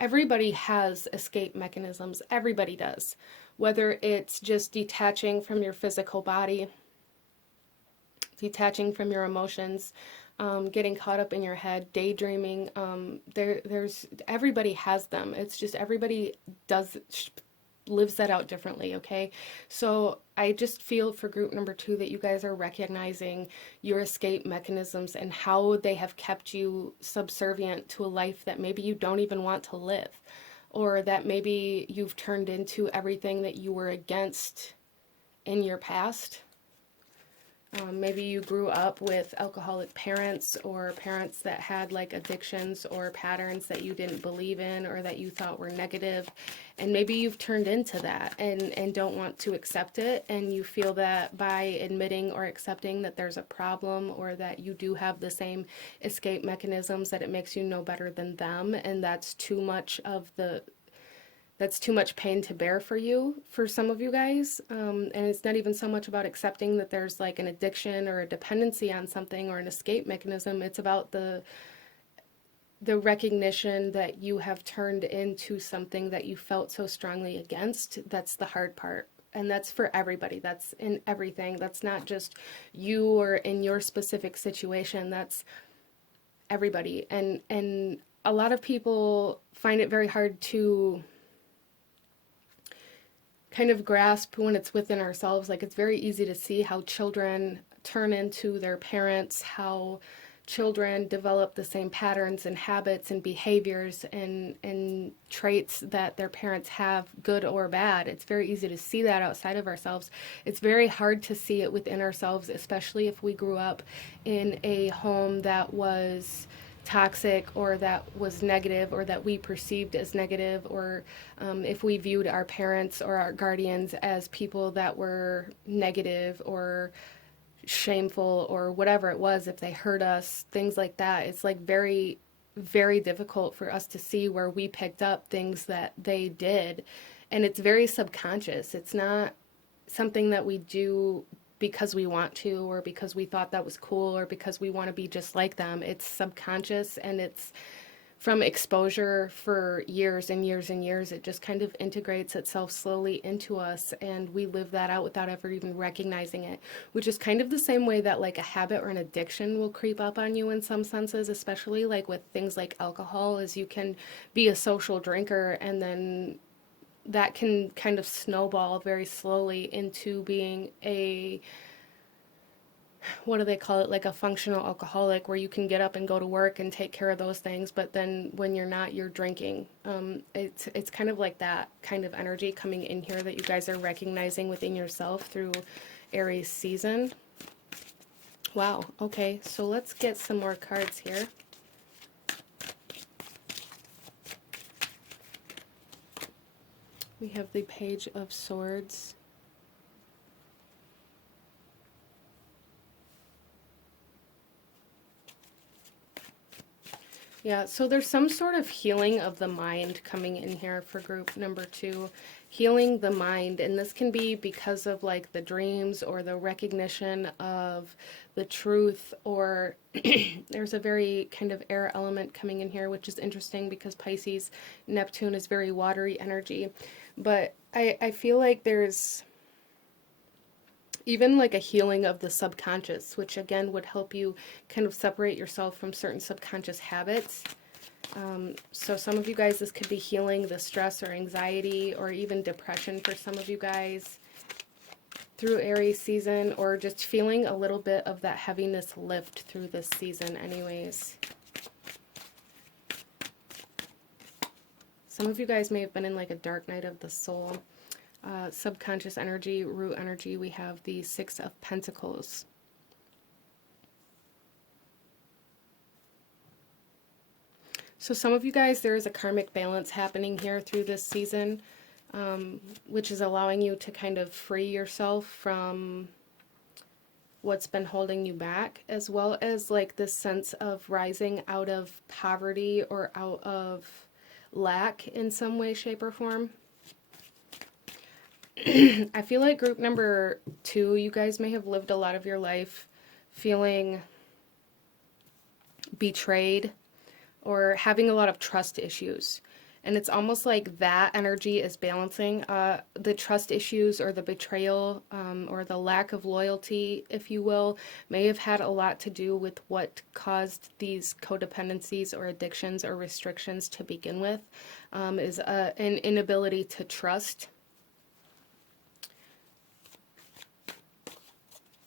everybody has escape mechanisms. Everybody does. Whether it's just detaching from your physical body, detaching from your emotions, getting caught up in your head, daydreaming. Everybody has them. It's just everybody lives that out differently, okay? So I just feel for group number 2 that you guys are recognizing your escape mechanisms and how they have kept you subservient to a life that maybe you don't even want to live, or that maybe you've turned into everything that you were against in your past. Maybe you grew up with alcoholic parents, or parents that had like addictions or patterns that you didn't believe in or that you thought were negative. And maybe you've turned into that and don't want to accept it. And you feel that by admitting or accepting that there's a problem, or that you do have the same escape mechanisms, that it makes you no better than them. And that's too much pain to bear for you, for some of you guys. And it's not even so much about accepting that there's like an addiction or a dependency on something or an escape mechanism. It's about the recognition that you have turned into something that you felt so strongly against. That's the hard part. And that's for everybody. That's in everything. That's not just you or in your specific situation. That's everybody. And a lot of people find it very hard to kind of grasp when it's within ourselves. Like, it's very easy to see how children turn into their parents, how children develop the same patterns and habits and behaviors and traits that their parents have, good or bad. It's very easy to see that outside of ourselves. It's very hard to see it within ourselves, especially if we grew up in a home that was toxic, or that was negative, or that we perceived as negative, or if we viewed our parents or our guardians as people that were negative or shameful, or whatever it was, if they hurt us, things like that. It's like very, very difficult for us to see where we picked up things that they did. And it's very subconscious. It's not something that we do because we want to, or because we thought that was cool, or because we want to be just like them. It's subconscious, and it's from exposure for years and years and years. It just kind of integrates itself slowly into us, and we live that out without ever even recognizing it, which is kind of the same way that like a habit or an addiction will creep up on you in some senses, especially like with things like alcohol, is you can be a social drinker, and then that can kind of snowball very slowly into being a, what do they call it, like a functional alcoholic, where you can get up and go to work and take care of those things, but then when you're not, you're drinking. It's kind of like that kind of energy coming in here that you guys are recognizing within yourself through Aries season. Wow. Okay, so let's get some more cards here. We have the Page of Swords. Yeah, so there's some sort of healing of the mind coming in here for group number 2. Healing the mind, and this can be because of like the dreams or the recognition of the truth, or there's a very kind of air element coming in here, which is interesting because Pisces, Neptune is very watery energy. But I feel like there's even like a healing of the subconscious, which again would help you kind of separate yourself from certain subconscious habits. So some of you guys, this could be healing the stress or anxiety or even depression for some of you guys through Aries season, or just feeling a little bit of that heaviness lift through this season anyways. Some of you guys may have been in like a dark night of the soul. Subconscious energy, root energy, we have the Six of Pentacles. So some of you guys, there is a karmic balance happening here through this season, which is allowing you to kind of free yourself from what's been holding you back, as well as like this sense of rising out of poverty or out of lack in some way, shape, or form. I feel like group number 2, you guys may have lived a lot of your life feeling betrayed or having a lot of trust issues. And it's almost like that energy is balancing. The trust issues or the betrayal or the lack of loyalty, if you will, may have had a lot to do with what caused these codependencies or addictions or restrictions to begin with, is an inability to trust.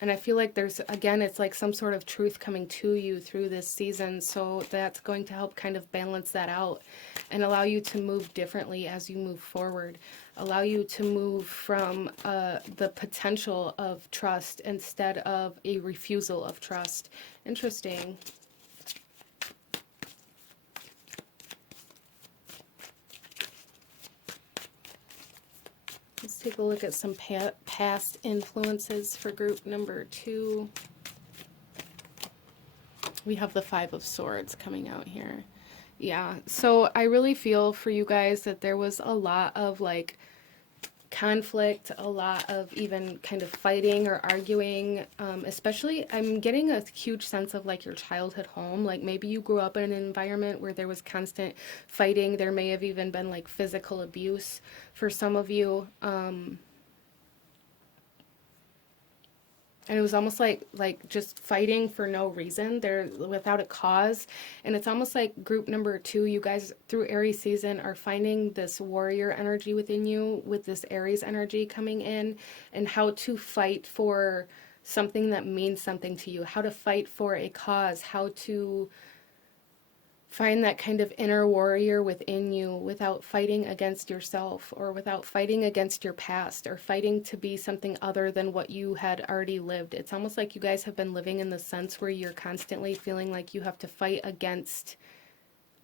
And I feel like there's, again, it's like some sort of truth coming to you through this season. So that's going to help kind of balance that out and allow you to move differently as you move forward. Allow you to move from the potential of trust instead of a refusal of trust. Interesting. Let's take a look at some past influences for group number 2. We have the Five of Swords coming out here. Yeah, so I really feel for you guys that there was a lot of like conflict, a lot of even kind of fighting or arguing, especially I'm getting a huge sense of like your childhood home. Like maybe you grew up in an environment where there was constant fighting. There may have even been like physical abuse for some of you. And it was almost like just fighting for no reason, there without a cause. And it's almost like group number 2, you guys through Aries season are finding this warrior energy within you with this Aries energy coming in, and how to fight for something that means something to you, how to fight for a cause, how to find that kind of inner warrior within you without fighting against yourself or without fighting against your past or fighting to be something other than what you had already lived. It's almost like you guys have been living in the sense where you're constantly feeling like you have to fight against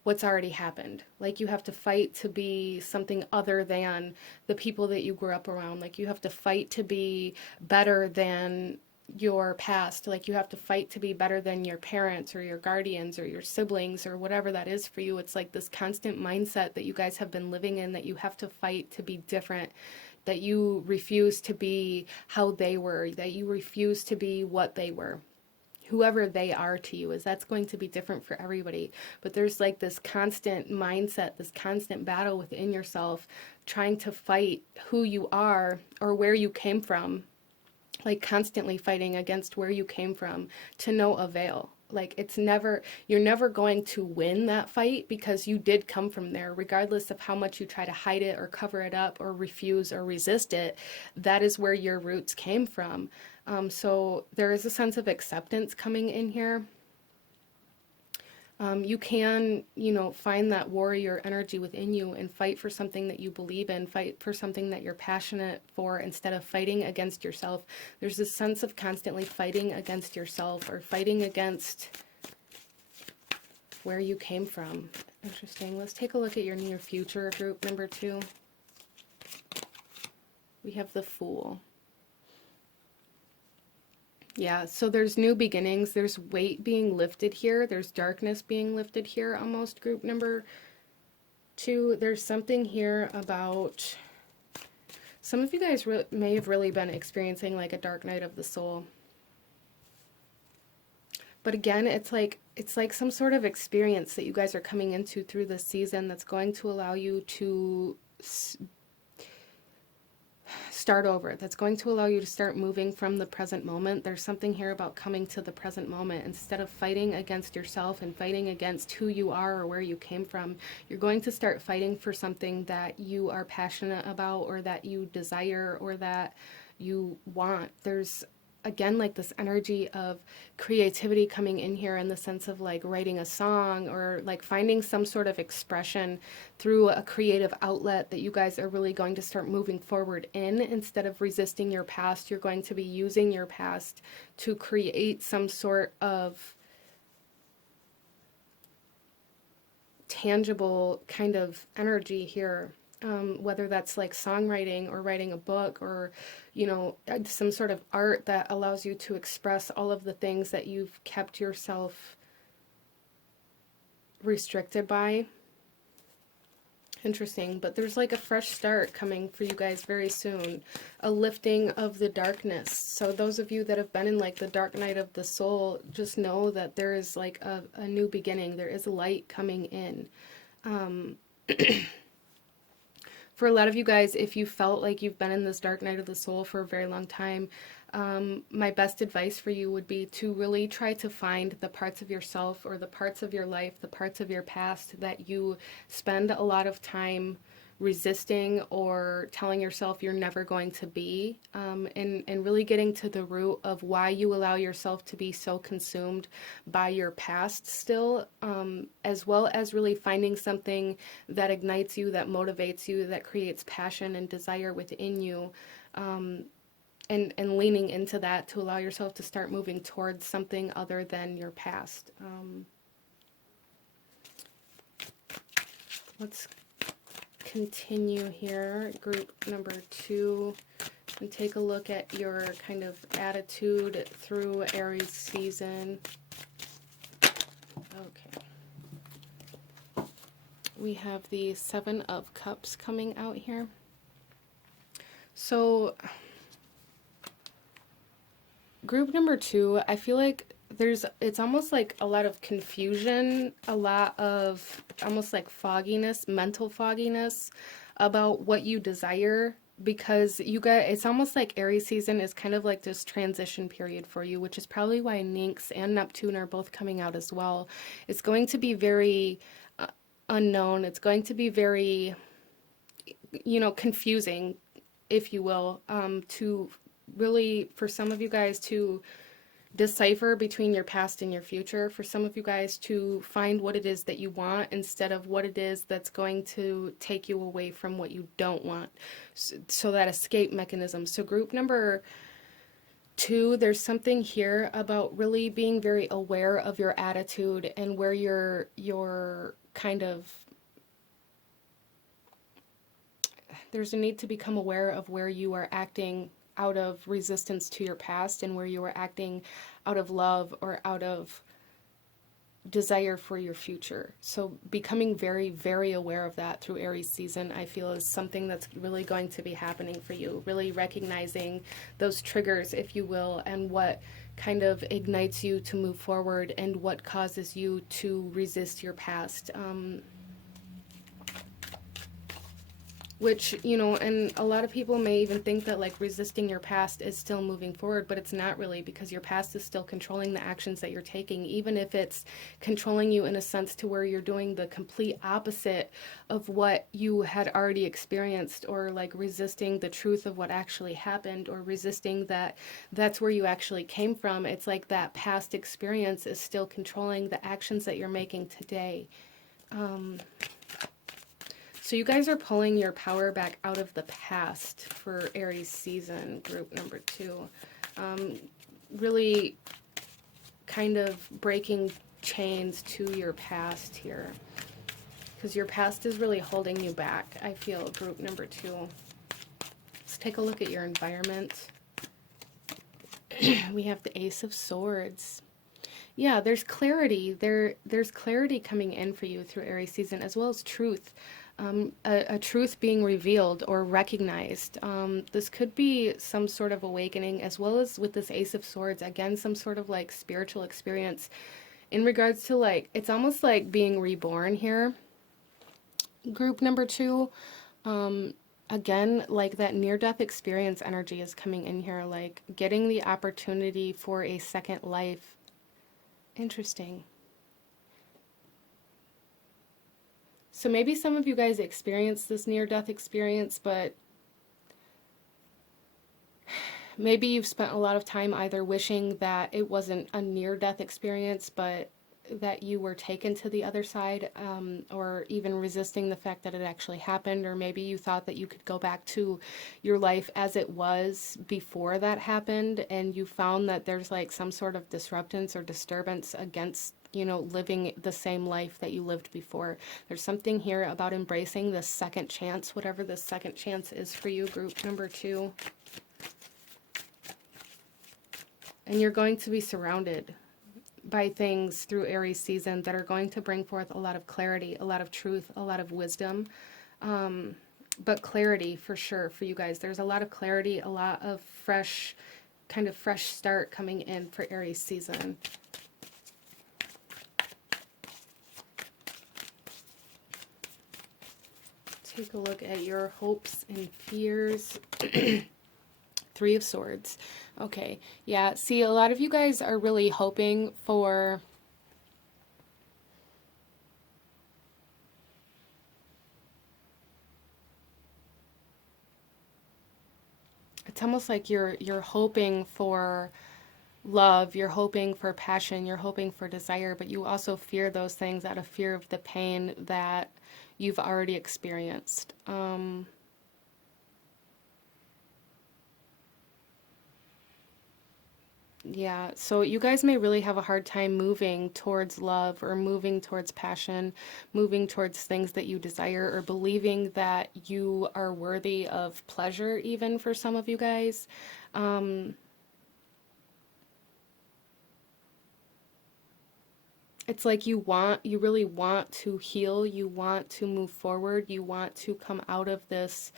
what's already happened. Like you have to fight to be something other than the people that you grew up around. Like you have to fight to be better than your past. Like you have to fight to be better than your parents or your guardians or your siblings or whatever that is for you. It's like this constant mindset that you guys have been living in, that you have to fight to be different, that you refuse to be how they were, that you refuse to be what they were. Whoever they are to you, is that's going to be different for everybody. But there's like this constant mindset, this constant battle within yourself, trying to fight who you are or where you came from, like constantly fighting against where you came from to no avail. Like it's never, you're never going to win that fight because you did come from there, regardless of how much you try to hide it or cover it up or refuse or resist it. That is where your roots came from. So there is a sense of acceptance coming in here. You can, find that warrior energy within you and fight for something that you believe in, fight for something that you're passionate for instead of fighting against yourself. There's this sense of constantly fighting against yourself or fighting against where you came from. Interesting. Let's take a look at your near future, group number 2. We have the Fool. Yeah, so there's new beginnings, there's weight being lifted here, there's darkness being lifted here, almost, group number 2. There's something here about, some of you guys may have really been experiencing like a dark night of the soul. But again, it's like some sort of experience that you guys are coming into through this season that's going to allow you to start over, that's going to allow you to start moving from the present moment. There's something here about coming to the present moment. Instead of fighting against yourself and fighting against who you are or where you came from, you're going to start fighting for something that you are passionate about or that you desire or that you want. There's again like this energy of creativity coming in here, in the sense of like writing a song or like finding some sort of expression through a creative outlet that you guys are really going to start moving forward in. Instead of resisting your past, you're going to be using your past to create some sort of tangible kind of energy here. Whether that's like songwriting or writing a book or, some sort of art that allows you to express all of the things that you've kept yourself restricted by. Interesting, but there's like a fresh start coming for you guys very soon. A lifting of the darkness. So those of you that have been in like the dark night of the soul, just know that there is like a new beginning. There is light coming in. For a lot of you guys, if you felt like you've been in this dark night of the soul for a very long time, my best advice for you would be to really try to find the parts of yourself or the parts of your life, the parts of your past that you spend a lot of time resisting or telling yourself you're never going to be, and really getting to the root of why you allow yourself to be so consumed by your past still, as well as really finding something that ignites you, that motivates you, that creates passion and desire within you, and leaning into that to allow yourself to start moving towards something other than your past. Let's continue here, group number 2, and take a look at your kind of attitude through Aries season. Okay. We have the 7 of Cups coming out here. So group number 2, I feel like it's almost like a lot of confusion, a lot of almost like fogginess, mental fogginess about what you desire, because you guys, it's almost like Aries season is kind of like this transition period for you, which is probably why Nynx and Neptune are both coming out as well. It's going to be very unknown. It's going to be very, confusing, if you will, to really, for some of you guys to decipher between your past and your future, for some of you guys to find what it is that you want instead of what it is that's going to take you away from what you don't want. So that escape mechanism. So group number 2, there's something here about really being very aware of your attitude and where you're kind of, there's a need to become aware of where you are acting out of resistance to your past and where you were acting out of love or out of desire for your future. So becoming very, very aware of that through Aries season, I feel, is something that's really going to be happening for you. Really recognizing those triggers, if you will, and what kind of ignites you to move forward and what causes you to resist your past. Which, you know, and a lot of people may even think that like resisting your past is still moving forward, but it's not really, because your past is still controlling the actions that you're taking, even if it's controlling you in a sense to where you're doing the complete opposite of what you had already experienced, or like resisting the truth of what actually happened, or resisting that that's where you actually came from. It's like that past experience is still controlling the actions that you're making today. So you guys are pulling your power back out of the past for Aries season, group number 2. Really kind of breaking chains to your past here, because your past is really holding you back, I feel, group number 2. Let's take a look at your environment. We have the Ace of Swords. Yeah, there's clarity. There's clarity coming in for you through Aries season, as well as truth. A truth being revealed or recognized. This could be some sort of awakening, as well as with this Ace of Swords, again, some sort of like spiritual experience in regards to like, it's almost like being reborn here. Group number 2, again, like that near-death experience energy is coming in here, like getting the opportunity for a second life. Interesting. So maybe some of you guys experienced this near-death experience, but maybe you've spent a lot of time either wishing that it wasn't a near-death experience, but that you were taken to the other side, or even resisting the fact that it actually happened, or maybe you thought that you could go back to your life as it was before that happened, and you found that there's like some sort of disruptance or disturbance against, you know, living the same life that you lived before. There's something here about embracing the second chance, whatever the second chance is for you, group number 2. And you're going to be surrounded by things through Aries season that are going to bring forth a lot of clarity, a lot of truth, a lot of wisdom. But clarity for sure for you guys. There's a lot of clarity, a lot of fresh, kind of fresh start coming in for Aries season. Take a look at your hopes and fears. 3 of Swords. Okay, yeah, see, a lot of you guys are really hoping for it's almost like you're hoping for love, you're hoping for passion, you're hoping for desire, but you also fear those things out of fear of the pain that you've already experienced. Yeah, so you guys may really have a hard time moving towards love, or moving towards passion, moving towards things that you desire, or believing that you are worthy of pleasure, even for some of you guys. It's like you really want to heal, you want to move forward, you want to come out of this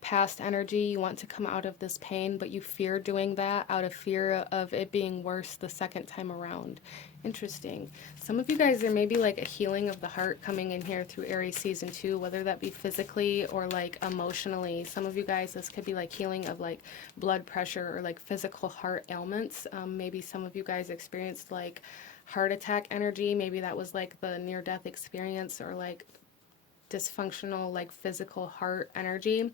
past energy, you want to come out of this pain, but you fear doing that out of fear of it being worse the second time around. Interesting. Some of you guys, there may be like a healing of the heart coming in here through Aries season 2, whether that be physically or like emotionally. Some of you guys, this could be like healing of like blood pressure or like physical heart ailments. Maybe some of you guys experienced like heart attack energy. Maybe that was like the near-death experience, or like dysfunctional like physical heart energy.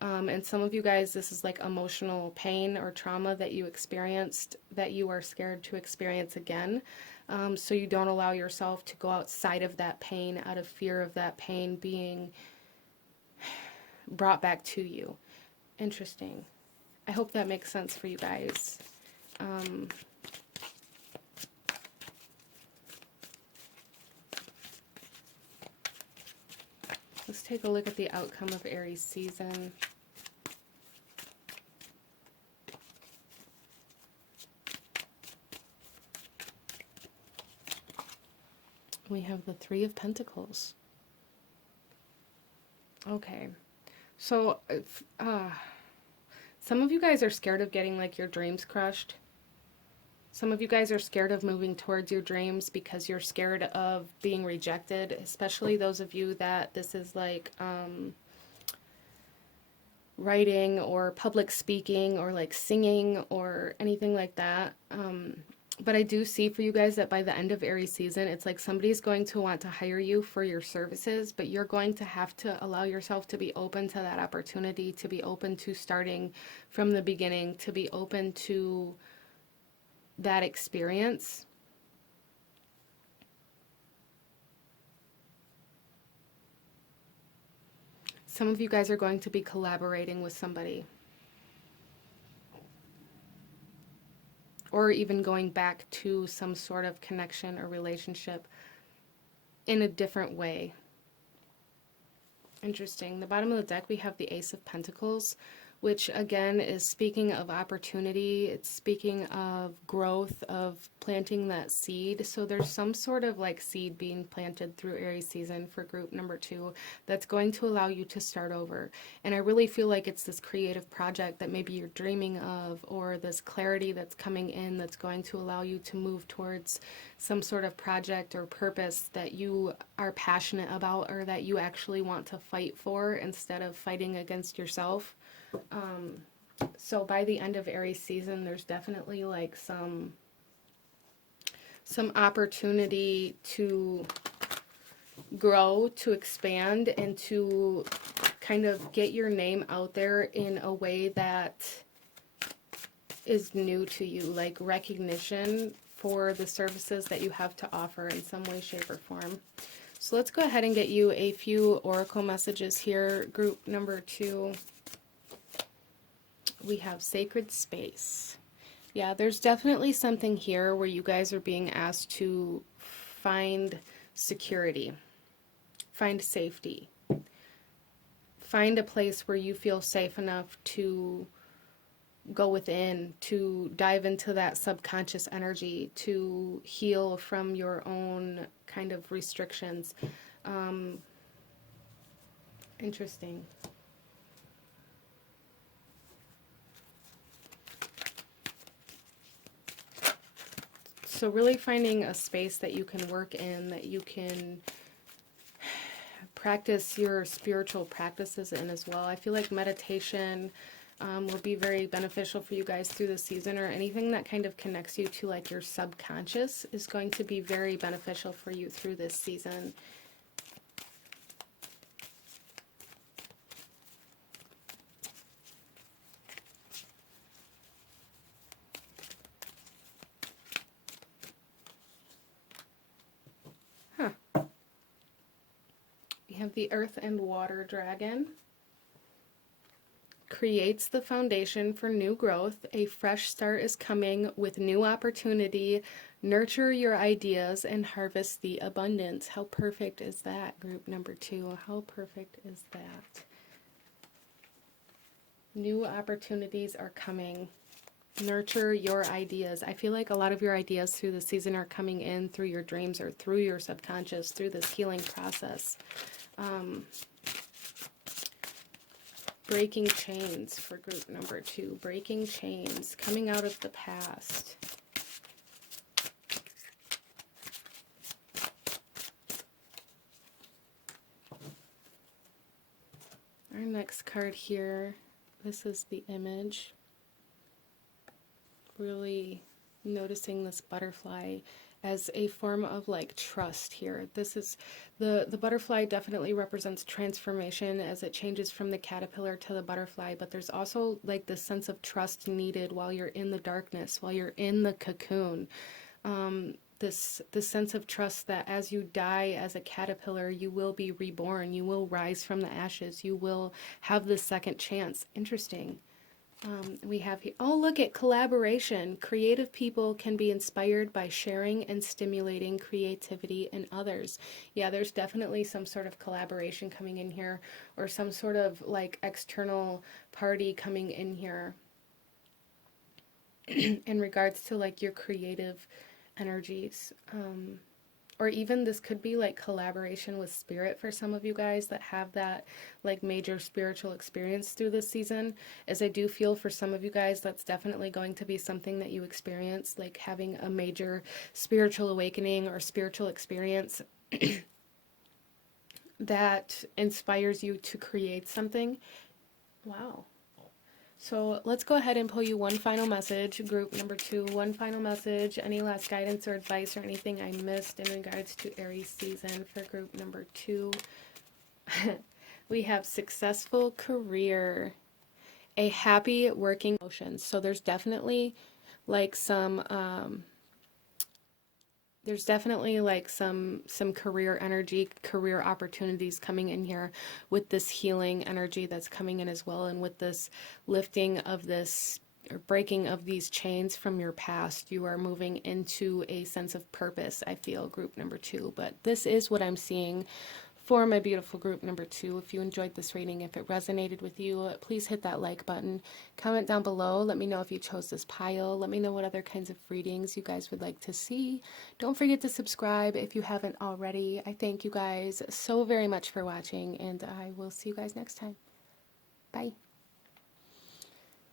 And some of you guys, this is like emotional pain or trauma that you experienced that you are scared to experience again. So you don't allow yourself to go outside of that pain out of fear of that pain being brought back to you. Interesting. I hope that makes sense for you guys. Let's take a look at the outcome of Aries season. We have the Three of Pentacles. Okay. So, some of you guys are scared of getting like your dreams crushed. Some of you guys are scared of moving towards your dreams because you're scared of being rejected, especially those of you that this is like writing or public speaking or like singing or anything like that. But I do see for you guys that by the end of Aries season, it's like somebody's going to want to hire you for your services, but you're going to have to allow yourself to be open to that opportunity, to be open to starting from the beginning, to be open to that experience. Some of you guys are going to be collaborating with somebody, or even going back to some sort of connection or relationship in a different way. Interesting. The bottom of the deck, we have the Ace of Pentacles, which again is speaking of opportunity. It's speaking of growth, of planting that seed. So there's some sort of like seed being planted through Aries season for group number 2 that's going to allow you to start over. And I really feel like it's this creative project that maybe you're dreaming of, or this clarity that's coming in that's going to allow you to move towards some sort of project or purpose that you are passionate about, or that you actually want to fight for instead of fighting against yourself. So by the end of Aries season, there's definitely like some opportunity to grow, to expand, and to kind of get your name out there in a way that is new to you, like recognition for the services that you have to offer in some way, shape, or form. So let's go ahead and get you a few oracle messages here. Group number 2. We have sacred space. Yeah, there's definitely something here where you guys are being asked to find security, find safety, find a place where you feel safe enough to go within, to dive into that subconscious energy, to heal from your own kind of restrictions. Interesting. So really finding a space that you can work in, that you can practice your spiritual practices in as well. I feel like meditation will be very beneficial for you guys through the season, or anything that kind of connects you to like your subconscious is going to be very beneficial for you through this season. We have the Earth and Water Dragon. Creates the foundation for new growth. A fresh start is coming with new opportunity. Nurture your ideas and harvest the abundance. How perfect is that, group number 2? How perfect is that? New opportunities are coming. Nurture your ideas. I feel like a lot of your ideas through the season are coming in through your dreams or through your subconscious, through this healing process. Breaking chains for group number 2. Breaking chains, coming out of the past. Our next card here, this is the image. Really noticing this butterfly as a form of like trust here. This is the butterfly definitely represents transformation as it changes from the caterpillar to the butterfly, but there's also like this sense of trust needed while you're in the darkness, while you're in the cocoon. This sense of trust that as you die as a caterpillar, you will be reborn, you will rise from the ashes, you will have the second chance. Interesting. We have here, oh look at collaboration. Creative people can be inspired by sharing and stimulating creativity in others. Yeah, there's definitely some sort of collaboration coming in here, or some sort of like external party coming in here in regards to like your creative energies. or even this could be like collaboration with spirit for some of you guys that have that like major spiritual experience through this season. As I do feel for some of you guys, that's definitely going to be something that you experience, like having a major spiritual awakening or spiritual experience that inspires you to create something. Wow. So let's go ahead and pull you one final message, group number 2, one final message. Any last guidance or advice or anything I missed in regards to Aries season for group number 2? We have successful career, a happy working emotions. So there's definitely like some career energy, career opportunities coming in here with this healing energy that's coming in as well, and with this lifting of this or breaking of these chains from your past. You are moving into a sense of purpose, I feel, group number 2. But this is what I'm seeing for my beautiful group number 2. If you enjoyed this reading, if it resonated with you, please hit that like button. Comment down below. Let me know if you chose this pile. Let me know what other kinds of readings you guys would like to see. Don't forget to subscribe if you haven't already. I thank you guys so very much for watching, and I will see you guys next time. Bye.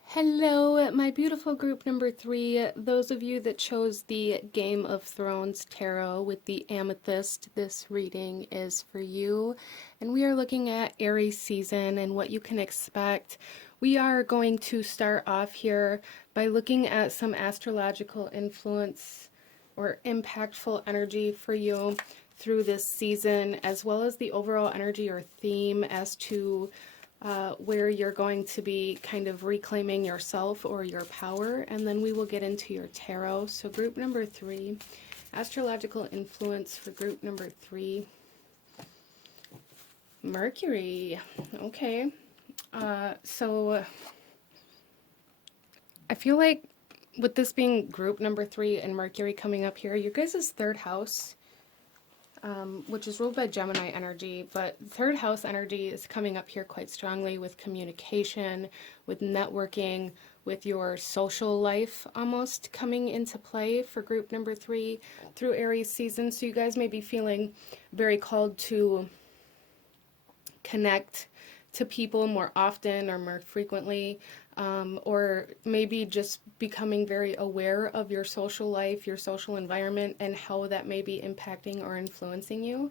Hello, my beautiful group number 3. Those of you that chose the Game of Thrones Tarot with the Amethyst, this reading is for you. And we are looking at Aries season and what you can expect. We are going to start off here by looking at some astrological influence or impactful energy for you through this season, as well as the overall energy or theme as to where you're going to be kind of reclaiming yourself or your power, and then we will get into your tarot. So group number 3, astrological influence for group number 3, Mercury. Okay, so I feel like with this being group number 3 and Mercury coming up here, your guys' third house, which is ruled by Gemini energy, but third house energy is coming up here quite strongly with communication, with networking, with your social life almost coming into play for group number 3 through Aries season. So you guys may be feeling very called to connect to people more often or more frequently, or maybe just becoming very aware of your social life, your social environment, and how that may be impacting or influencing you.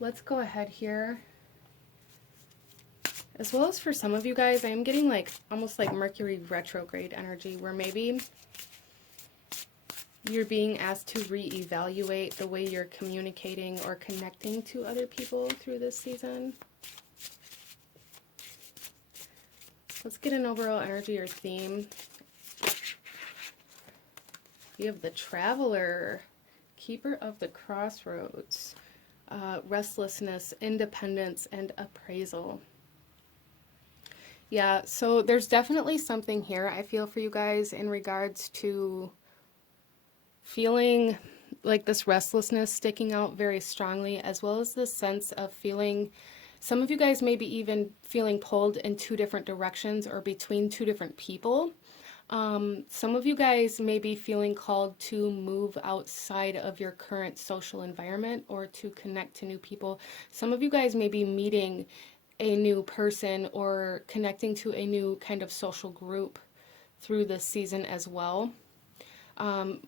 Let's go ahead here. As well as for some of you guys, I am getting like almost like Mercury retrograde energy, where maybe you're being asked to reevaluate the way you're communicating or connecting to other people through this season. Let's get an overall energy or theme. You have the Traveler, Keeper of the Crossroads, restlessness, independence, and appraisal. Yeah, so there's definitely something here, I feel, for you guys in regards to feeling like this restlessness sticking out very strongly, as well as this sense of feeling, some of you guys may be even feeling pulled in 2 different directions or between 2 different people. Some of you guys may be feeling called to move outside of your current social environment or to connect to new people. Some of you guys may be meeting a new person or connecting to a new kind of social group through this season as well.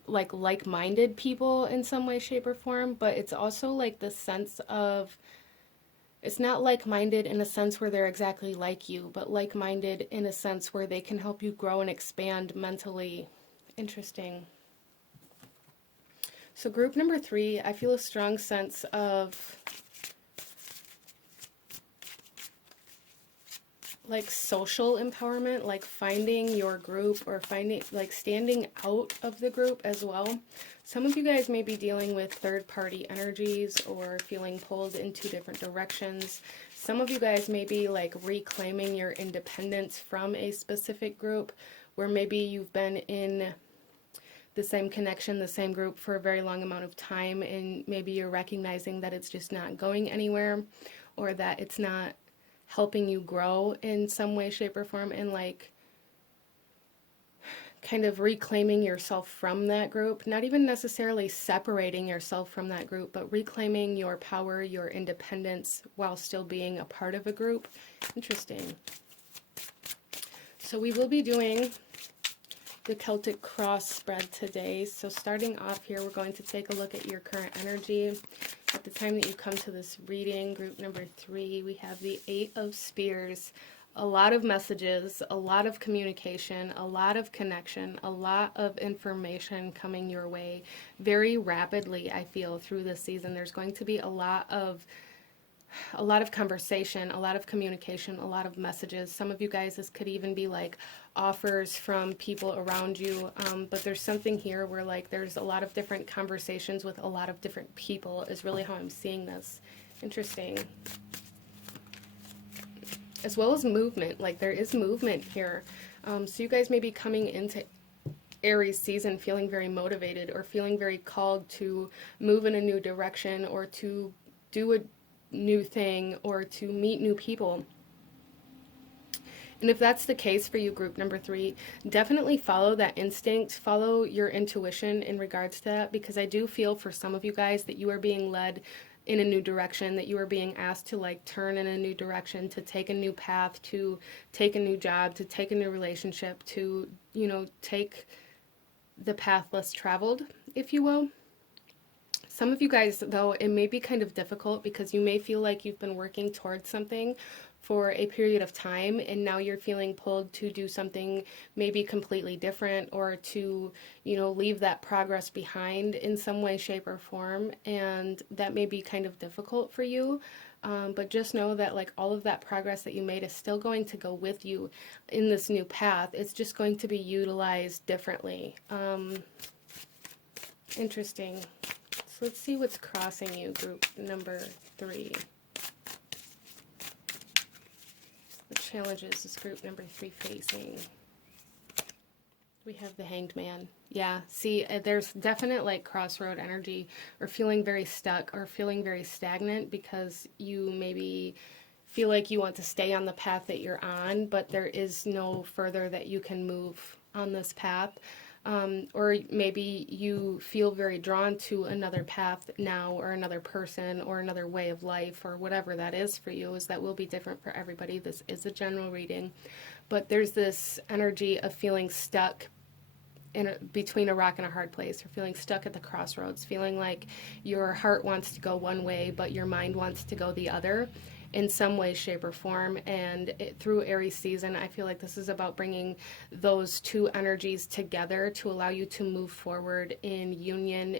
Like-minded people in some way, shape, or form, but it's also like the sense of, it's not like-minded in a sense where they're exactly like you, but like-minded in a sense where they can help you grow and expand mentally. Interesting. So group number 3, I feel a strong sense of like social empowerment, like finding your group or finding, like standing out of the group as well. Some of you guys may be dealing with third-party energies or feeling pulled in 2 different directions. Some of you guys may be like reclaiming your independence from a specific group, where maybe you've been in the same connection, the same group for a very long amount of time, and maybe you're recognizing that it's just not going anywhere, or that it's not helping you grow in some way, shape, or form, and like kind of reclaiming yourself from that group, not even necessarily separating yourself from that group, but reclaiming your power, your independence while still being a part of a group. Interesting. So we will be doing the Celtic Cross spread today. So starting off here, we're going to take a look at your current energy. At the time that you come to this reading, group number 3, we have the 8 of Spears. A lot of messages, a lot of communication, a lot of connection, a lot of information coming your way very rapidly, I feel, through this season. There's going to be a lot of conversation, a lot of communication, a lot of messages. Some of you guys, this could even be like offers from people around you, but there's something here where like there's a lot of different conversations with a lot of different people is really how I'm seeing this. Interesting. As well as movement, like there is movement here. So you guys may be coming into Aries season feeling very motivated or feeling very called to move in a new direction or to do a new thing or to meet new people. And if that's the case for you, group number 3, definitely follow that instinct, follow your intuition in regards to that, because I do feel for some of you guys that you are being led in a new direction, that you are being asked to like turn in a new direction, to take a new path, to take a new job, to take a new relationship, to, you know, take the path less traveled, if you will. Some of you guys, though, it may be kind of difficult because you may feel like you've been working towards something for a period of time and now you're feeling pulled to do something maybe completely different or to, you know, leave that progress behind in some way, shape, or form. And that may be kind of difficult for you. But just know that like all of that progress that you made is still going to go with you in this new path. It's just going to be utilized differently. Interesting. So let's see what's crossing you, group number 3. What challenges is group number 3 facing? We have the Hanged Man. Yeah, see, there's definite like crossroad energy or feeling very stuck or feeling very stagnant because you maybe feel like you want to stay on the path that you're on, but there is no further that you can move on this path. Or maybe you feel very drawn to another path now or another person or another way of life or whatever that is for you. Is that will be different for everybody. This is a general reading. But there's this energy of feeling stuck between a rock and a hard place, or feeling stuck at the crossroads, feeling like your heart wants to go one way, but your mind wants to go the other in some way, shape, or form. And through Aries season, I feel like this is about bringing those two energies together to allow you to move forward in union,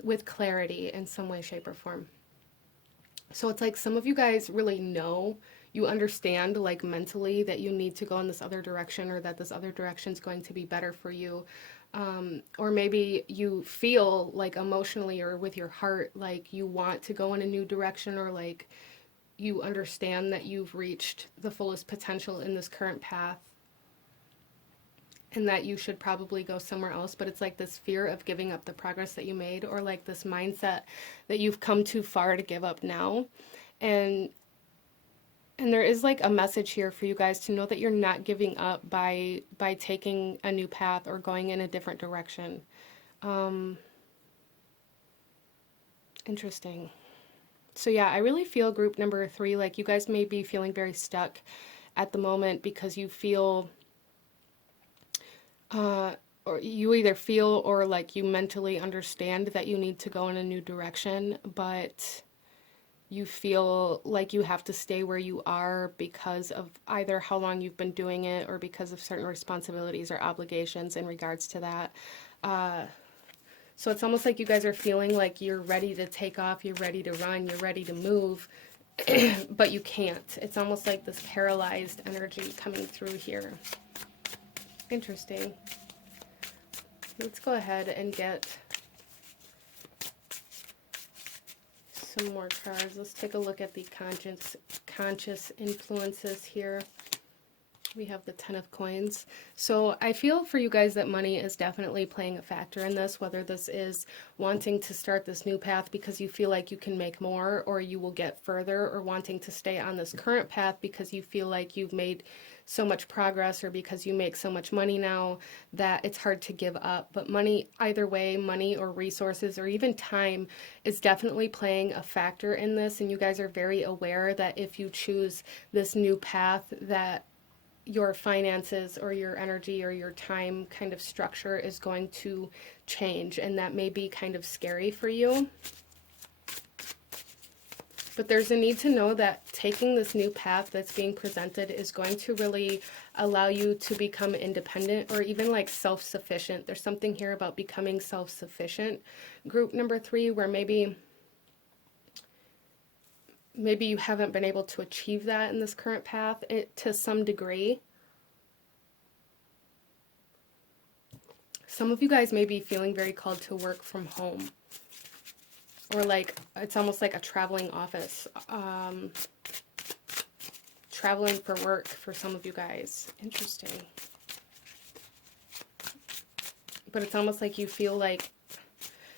with clarity in some way, shape, or form. So it's like some of you guys really know, you understand like mentally that you need to go in this other direction or that this other direction is going to be better for you. Or maybe you feel like emotionally or with your heart like you want to go in a new direction, or like you understand that you've reached the fullest potential in this current path and that you should probably go somewhere else. But it's like this fear of giving up the progress that you made, or like this mindset that you've come too far to give up now. And there is like a message here for you guys to know that you're not giving up by taking a new path or going in a different direction. Interesting. So yeah, I really feel group number 3, like you guys may be feeling very stuck at the moment because you feel, or you either feel or like you mentally understand that you need to go in a new direction, but you feel like you have to stay where you are because of either how long you've been doing it or because of certain responsibilities or obligations in regards to that. So it's almost like you guys are feeling like you're ready to take off, you're ready to run, you're ready to move, but you can't. It's almost like this paralyzed energy coming through here. Interesting. Let's go ahead and get some more cards. Let's take a look at the conscious influences here. We have the 10 of Coins. So I feel for you guys that money is definitely playing a factor in this, whether this is wanting to start this new path because you feel like you can make more or you will get further, or wanting to stay on this current path because you feel like you've made so much progress or because you make so much money now that it's hard to give up. But money, either way, money or resources or even time is definitely playing a factor in this. And you guys are very aware that if you choose this new path, that your finances or your energy or your time kind of structure is going to change, and that may be kind of scary for you. But there's a need to know that taking this new path that's being presented is going to really allow you to become independent or even like self-sufficient. There's something here about becoming self-sufficient. Group number 3, where maybe you haven't been able to achieve that in this current path to some degree. Some of you guys may be feeling very called to work from home. Or like, it's almost like a traveling office. Traveling for work for some of you guys. Interesting. But it's almost like you feel like,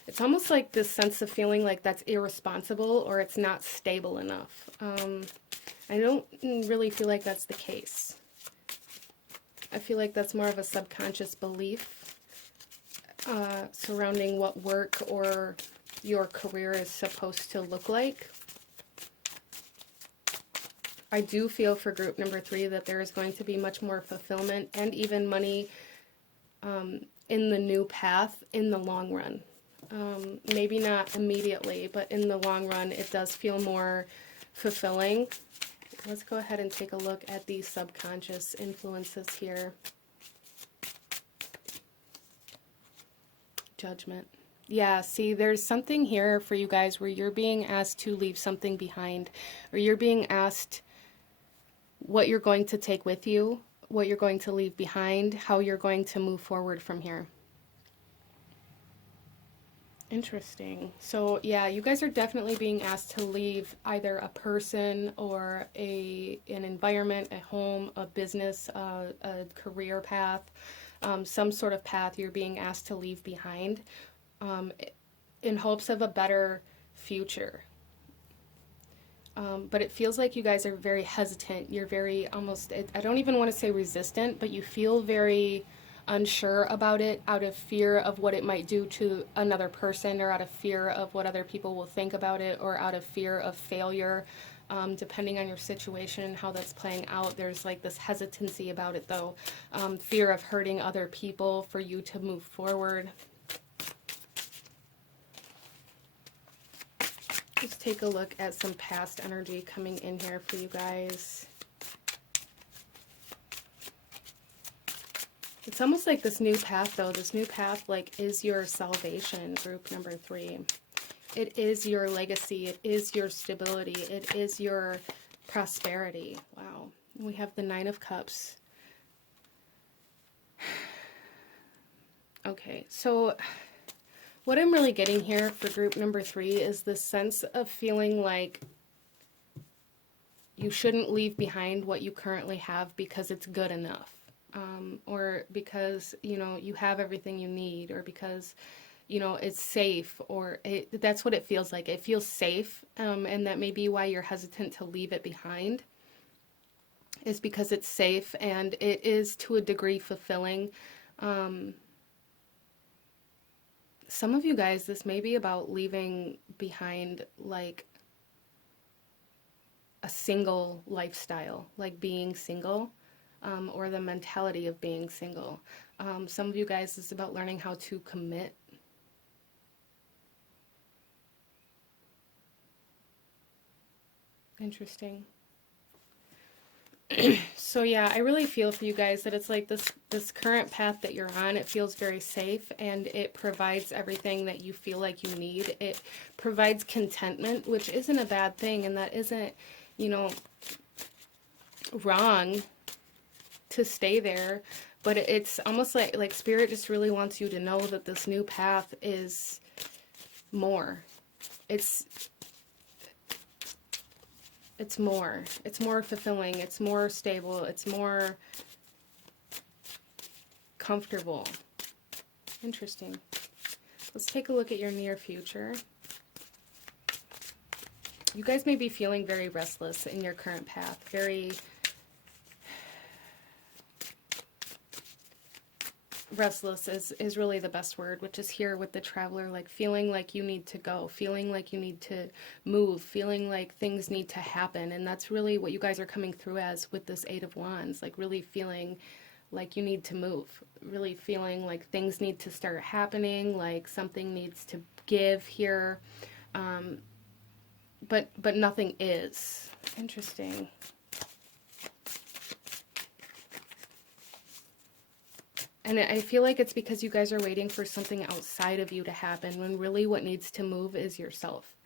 it's almost like this sense of feeling like that's irresponsible or it's not stable enough. I don't really feel like that's the case. I feel like that's more of a subconscious belief surrounding what work or your career is supposed to look like. I do feel for group number 3 that there is going to be much more fulfillment and even money in the new path in the long run. Maybe not immediately, but in the long run it does feel more fulfilling. Let's go ahead and take a look at these subconscious influences here. Judgment. Yeah, see, there's something here for you guys where you're being asked to leave something behind, or you're being asked what you're going to take with you, what you're going to leave behind, how you're going to move forward from here. Interesting. So yeah, you guys are definitely being asked to leave either a person or an environment, a home, a business, a career path, some sort of path you're being asked to leave behind. In hopes of a better future. But it feels like you guys are very hesitant. You're very almost, I don't even want to say resistant, but you feel very unsure about it out of fear of what it might do to another person, or out of fear of what other people will think about it, or out of fear of failure. Depending on your situation and how that's playing out, there's like this hesitancy about it though. Fear of hurting other people for you to move forward. Let's take a look at some past energy coming in here for you guys. It's almost like this new path though, this new path like is your salvation, group number 3. It is your legacy, it is your stability, it is your prosperity. Wow. We have the 9 of Cups. Okay, so what I'm really getting here for group number 3 is this sense of feeling like you shouldn't leave behind what you currently have because it's good enough. Or because, you know, you have everything you need, or because, you know, it's safe, or that's what it feels like. It feels safe, and that may be why you're hesitant to leave it behind, is because it's safe and it is to a degree fulfilling. Some of you guys, this may be about leaving behind like a single lifestyle, like being single, or the mentality of being single. Some of you guys, it's about learning how to commit. Interesting. So yeah, I really feel for you guys that it's like this current path that you're on, it feels very safe and it provides everything that you feel like you need. It provides contentment, which isn't a bad thing, and that isn't, you know, wrong to stay there, but it's almost like Spirit just really wants you to know that this new path is more. It's more. It's more fulfilling. It's more stable. It's more comfortable. Interesting. Let's take a look at your near future. You guys may be feeling very restless in your current path. Very restless is really the best word, which is here with the Traveler, like feeling like you need to go, feeling like you need to move, feeling like things need to happen. And that's really what you guys are coming through as with this Eight of Wands, like really feeling like you need to move, really feeling like things need to start happening, like something needs to give here. But nothing is. Interesting. And I feel like it's because you guys are waiting for something outside of you to happen, when really what needs to move is yourself.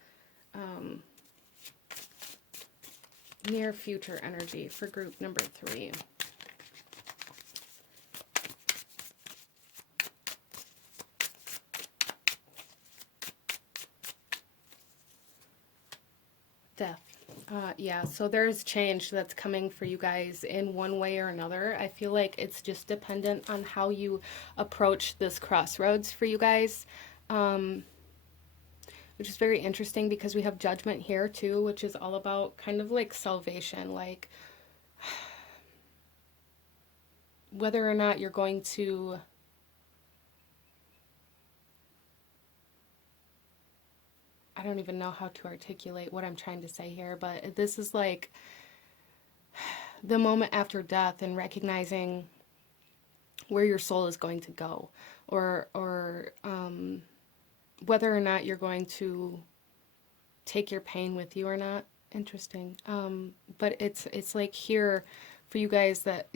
Near future energy for group number 3. Death. Yeah, so there's change that's coming for you guys in one way or another. I feel like it's just dependent on how you approach this crossroads for you guys, which is very interesting because we have Judgment here too, which is all about kind of like salvation, like whether or not you're going to I don't even know how to articulate what I'm trying to say here, but this is like the moment after death and recognizing where your soul is going to go, or whether or not you're going to take your pain with you or not. Interesting. But it's like here for you guys that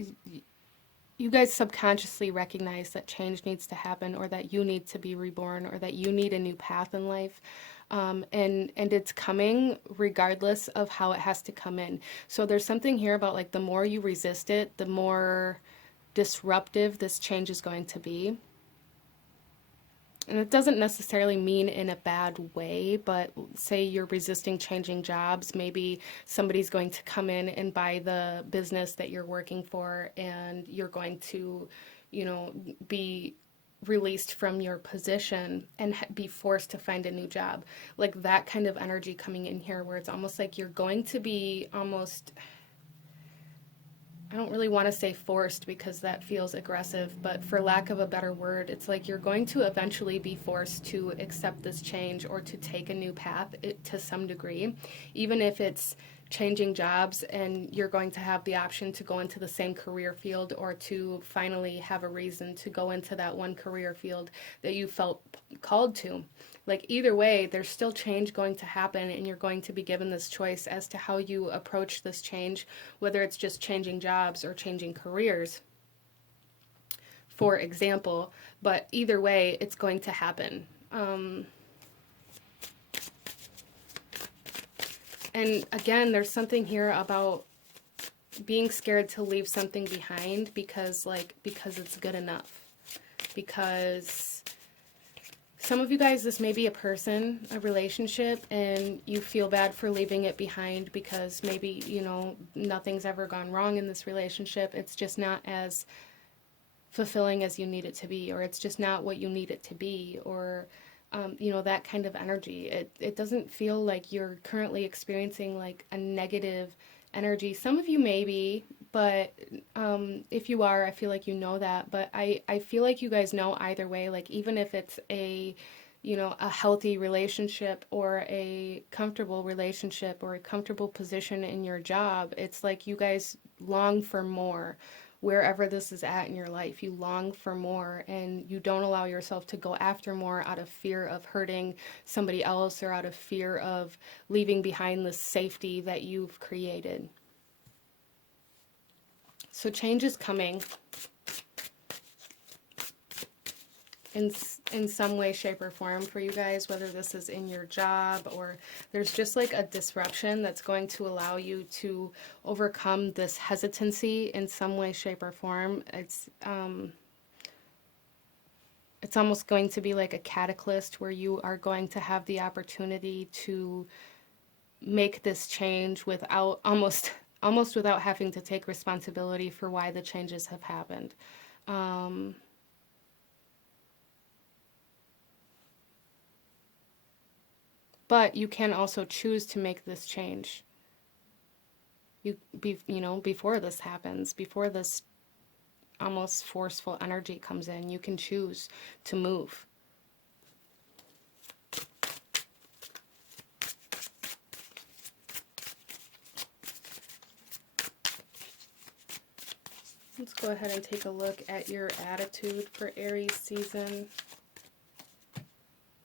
you guys subconsciously recognize that change needs to happen, or that you need to be reborn, or that you need a new path in life. And it's coming regardless of how it has to come in. So there's something here about like the more you resist it, the more disruptive this change is going to be. And it doesn't necessarily mean in a bad way, but say you're resisting changing jobs, maybe somebody's going to come in and buy the business that you're working for, and you're going to, you know, be released from your position and be forced to find a new job. Like that kind of energy coming in here, where it's almost like you're going to be almost, I don't really want to say forced because that feels aggressive, but for lack of a better word, it's like you're going to eventually be forced to accept this change or to take a new path to some degree, even if it's changing jobs and you're going to have the option to go into the same career field, or to finally have a reason to go into that one career field that you felt called to. Like either way, there's still change going to happen, and you're going to be given this choice as to how you approach this change, whether it's just changing jobs or changing careers, for example. But either way, it's going to happen. And again, there's something here about being scared to leave something behind because it's good enough. Because some of you guys, this may be a person, a relationship, and you feel bad for leaving it behind because maybe, you know, nothing's ever gone wrong in this relationship. It's just not as fulfilling as you need it to be, or it's just not what you need it to be, or you know, that kind of energy. It doesn't feel like you're currently experiencing like a negative energy. Some of you may be, but if you are, I feel like you know that. But I feel like you guys know either way, like even if it's a, you know, a healthy relationship or a comfortable relationship or a comfortable position in your job, it's like you guys long for more. Wherever this is at in your life, you long for more, and you don't allow yourself to go after more out of fear of hurting somebody else, or out of fear of leaving behind the safety that you've created. So change is coming in some way, shape, or form for you guys, whether this is in your job, or there's just like a disruption that's going to allow you to overcome this hesitancy in some way, shape, or form. It's almost going to be like a catalyst where you are going to have the opportunity to make this change without almost without having to take responsibility for why the changes have happened. But you can also choose to make this change. You know, before this happens, before this almost forceful energy comes in. You can choose to move. Let's go ahead and take a look at your attitude for Aries season.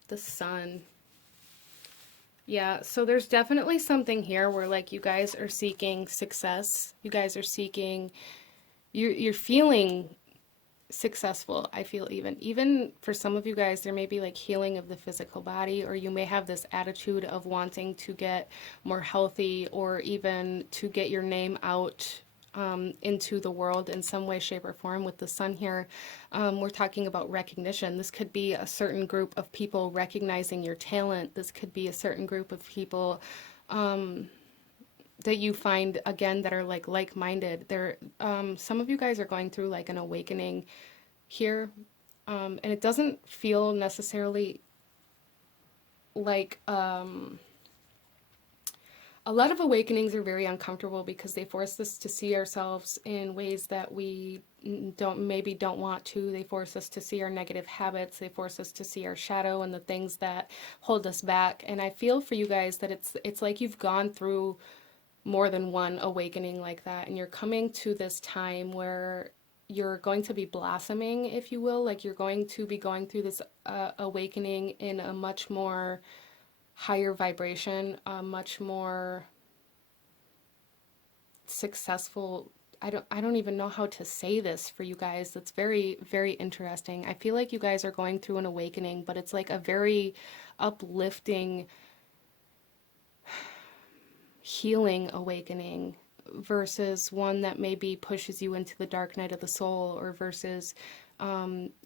The Sun. Yeah, so there's definitely something here where like you guys are seeking success. You guys are seeking, you're feeling successful. I feel even for some of you guys, there may be like healing of the physical body, or you may have this attitude of wanting to get more healthy, or even to get your name out into the world in some way, shape, or form. With the Sun here, we're talking about recognition. This could be a certain group of people recognizing your talent. This could be a certain group of people that you find, again, that are like-minded. There, some of you guys are going through like an awakening here, and it doesn't feel necessarily like a lot of awakenings are very uncomfortable because they force us to see ourselves in ways that we maybe don't want to. They force us to see our negative habits. They force us to see our shadow and the things that hold us back. And I feel for you guys that it's like you've gone through more than one awakening like that, and you're coming to this time where you're going to be blossoming, if you will. Like you're going to be going through this awakening in a much more higher vibration, a much more successful. I don't even know how to say this for you guys. That's very, very interesting. I feel like you guys are going through an awakening, but it's like a very uplifting, healing awakening, versus one that maybe pushes you into the dark night of the soul, or versus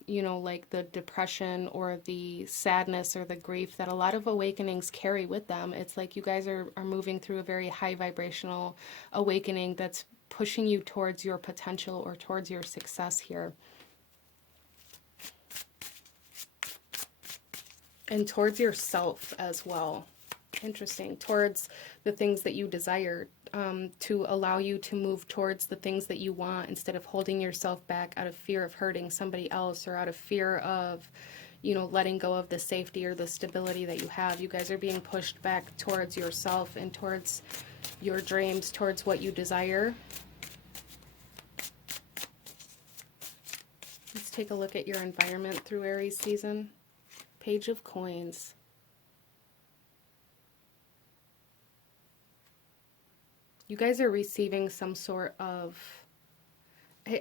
you know, like the depression or the sadness or the grief that a lot of awakenings carry with them. It's like you guys are moving through a very high vibrational awakening that's pushing you towards your potential or towards your success here. And towards yourself as well. Interesting. Towards the things that you desire, to allow you to move towards the things that you want, instead of holding yourself back out of fear of hurting somebody else, or out of fear of, you know, letting go of the safety or the stability that you have. You guys are being pushed back towards yourself and towards your dreams, towards what you desire. Let's take a look at your environment through Aries season. Page of Coins. You guys are receiving some sort of,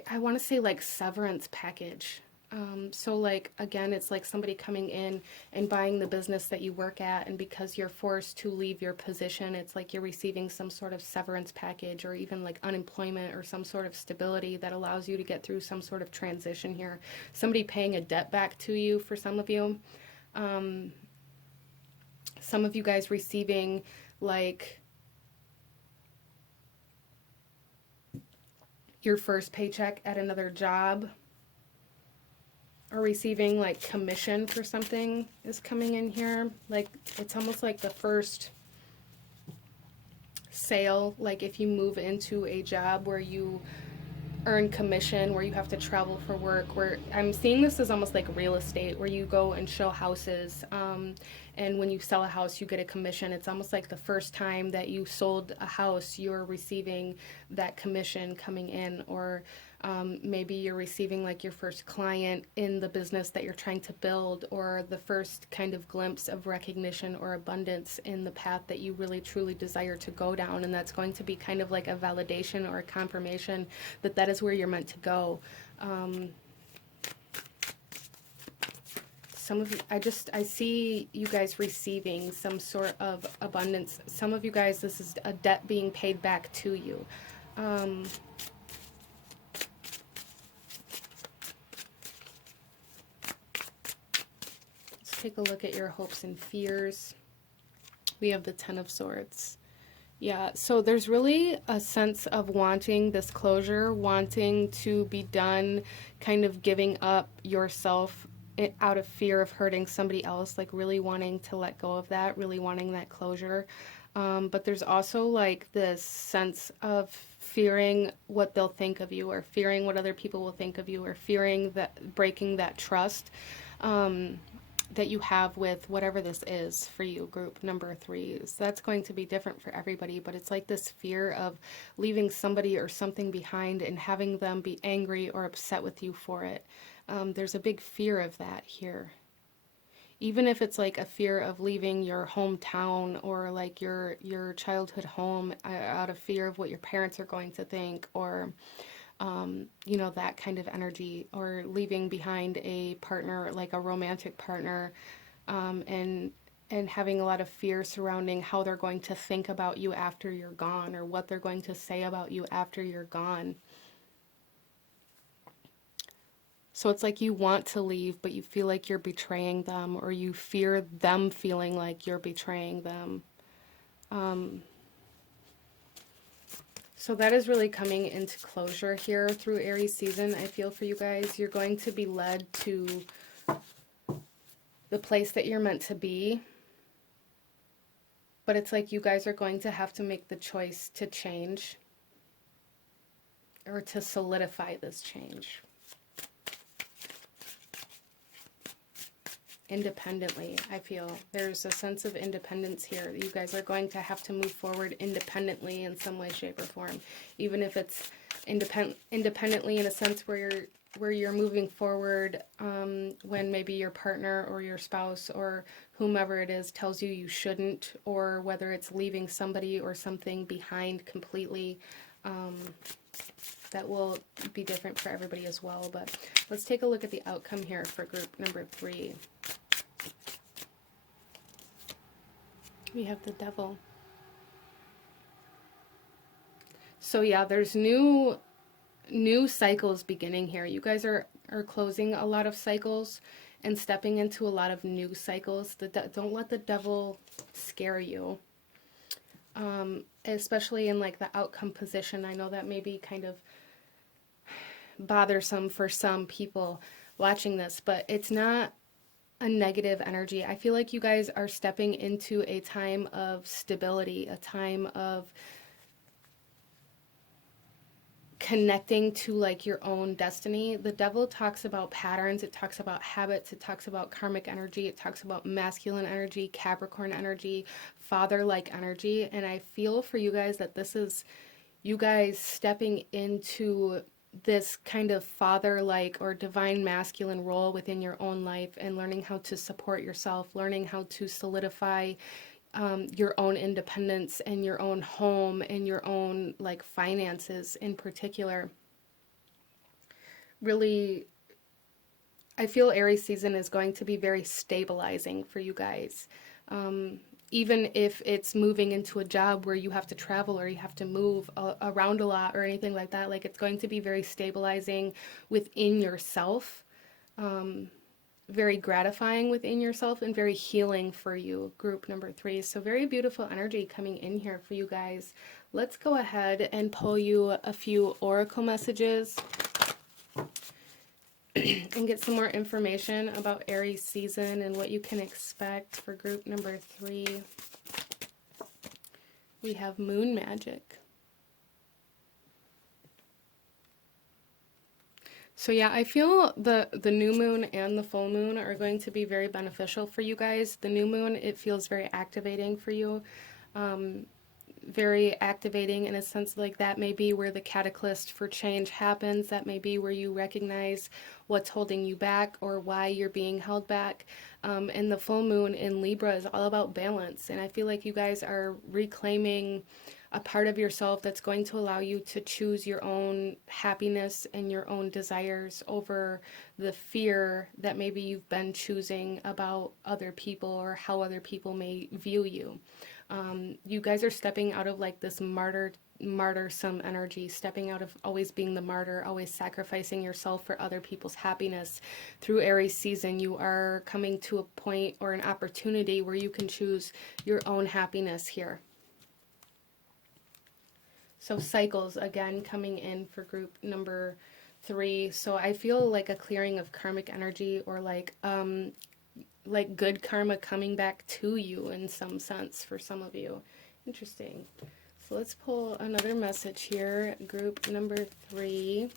I want to say like severance package. So like, again, it's like somebody coming in and buying the business that you work at, and because you're forced to leave your position, it's like you're receiving some sort of severance package, or even like unemployment, or some sort of stability that allows you to get through some sort of transition here. Somebody paying a debt back to you for some of you. Some of you guys receiving like your first paycheck at another job, or receiving like commission for something is coming in here. Like it's almost like the first sale, like if you move into a job where you earn commission, where you have to travel for work, where I'm seeing this as almost like real estate, where you go and show houses, and when you sell a house you get a commission. It's almost like the first time that you sold a house, you're receiving that commission coming in. Or maybe you're receiving like your first client in the business that you're trying to build, or the first kind of glimpse of recognition or abundance in the path that you really truly desire to go down. And that's going to be kind of like a validation or a confirmation that that is where you're meant to go. Some of you, I see you guys receiving some sort of abundance. Some of you guys, this is a debt being paid back to you. Let's take a look at your hopes and fears. We have the Ten of Swords. Yeah, so there's really a sense of wanting this closure, wanting to be done, kind of giving up yourself out of fear of hurting somebody else, like really wanting to let go of that, really wanting that closure. But there's also like this sense of fearing what they'll think of you, or fearing what other people will think of you, or fearing that breaking that trust um, that you have with whatever this is for you, group number 3. So that's going to be different for everybody, but it's like this fear of leaving somebody or something behind and having them be angry or upset with you for it. There's a big fear of that here. Even if it's like a fear of leaving your hometown or like your childhood home out of fear of what your parents are going to think, or you know, that kind of energy, or leaving behind a partner, like a romantic partner, and having a lot of fear surrounding how they're going to think about you after you're gone, or what they're going to say about you after you're gone. So it's like you want to leave, but you feel like you're betraying them, or you fear them feeling like you're betraying them. So that is really coming into closure here through Aries season. I feel for you guys, you're going to be led to the place that you're meant to be. But it's like you guys are going to have to make the choice to change, or to solidify this change independently. I feel there's a sense of independence here. You guys are going to have to move forward independently in some way, shape, or form, even if it's independently in a sense where you're moving forward when maybe your partner or your spouse or whomever it is tells you you shouldn't, or whether it's leaving somebody or something behind completely. That will be different for everybody as well. But let's take a look at the outcome here for group number 3. We have the Devil. So yeah, there's new cycles beginning here. You guys are closing a lot of cycles and stepping into a lot of new cycles. Don't let the devil scare you. Especially in like the outcome position. I know that may be kind of bothersome for some people watching this, but it's not a negative energy. I feel like you guys are stepping into a time of stability, a time of connecting to like your own destiny. The Devil talks about patterns, it talks about habits, it talks about karmic energy, it talks about masculine energy, Capricorn energy, father-like energy, and I feel for you guys that this is you guys stepping into this kind of father-like or divine masculine role within your own life, and learning how to support yourself, learning how to solidify your own independence and your own home and your own like finances in particular. Really, I feel Aries season is going to be very stabilizing for you guys. Even if it's moving into a job where you have to travel or you have to move around a lot or anything like that, like it's going to be very stabilizing within yourself, very gratifying within yourself, and very healing for you, group number 3. So very beautiful energy coming in here for you guys. Let's go ahead and pull you a few oracle messages and get some more information about Aries season and what you can expect for group number 3. We have Moon Magic. So yeah, I feel the new moon and the full moon are going to be very beneficial for you guys. The new moon, it feels very activating for you. Very activating in a sense, like that may be where the catalyst for change happens. That may be where you recognize what's holding you back or why you're being held back. And the full moon in Libra is all about balance. And I feel like you guys are reclaiming a part of yourself that's going to allow you to choose your own happiness and your own desires over the fear that maybe you've been choosing about other people or how other people may view you. You guys are stepping out of like this martyrsome energy, stepping out of always being the martyr, always sacrificing yourself for other people's happiness. Through Aries season, you are coming to a point or an opportunity where you can choose your own happiness here. So cycles, again, coming in for group number 3. So I feel like a clearing of karmic energy, or like good karma coming back to you in some sense for some of you. Interesting. So let's pull another message here. Group number 3.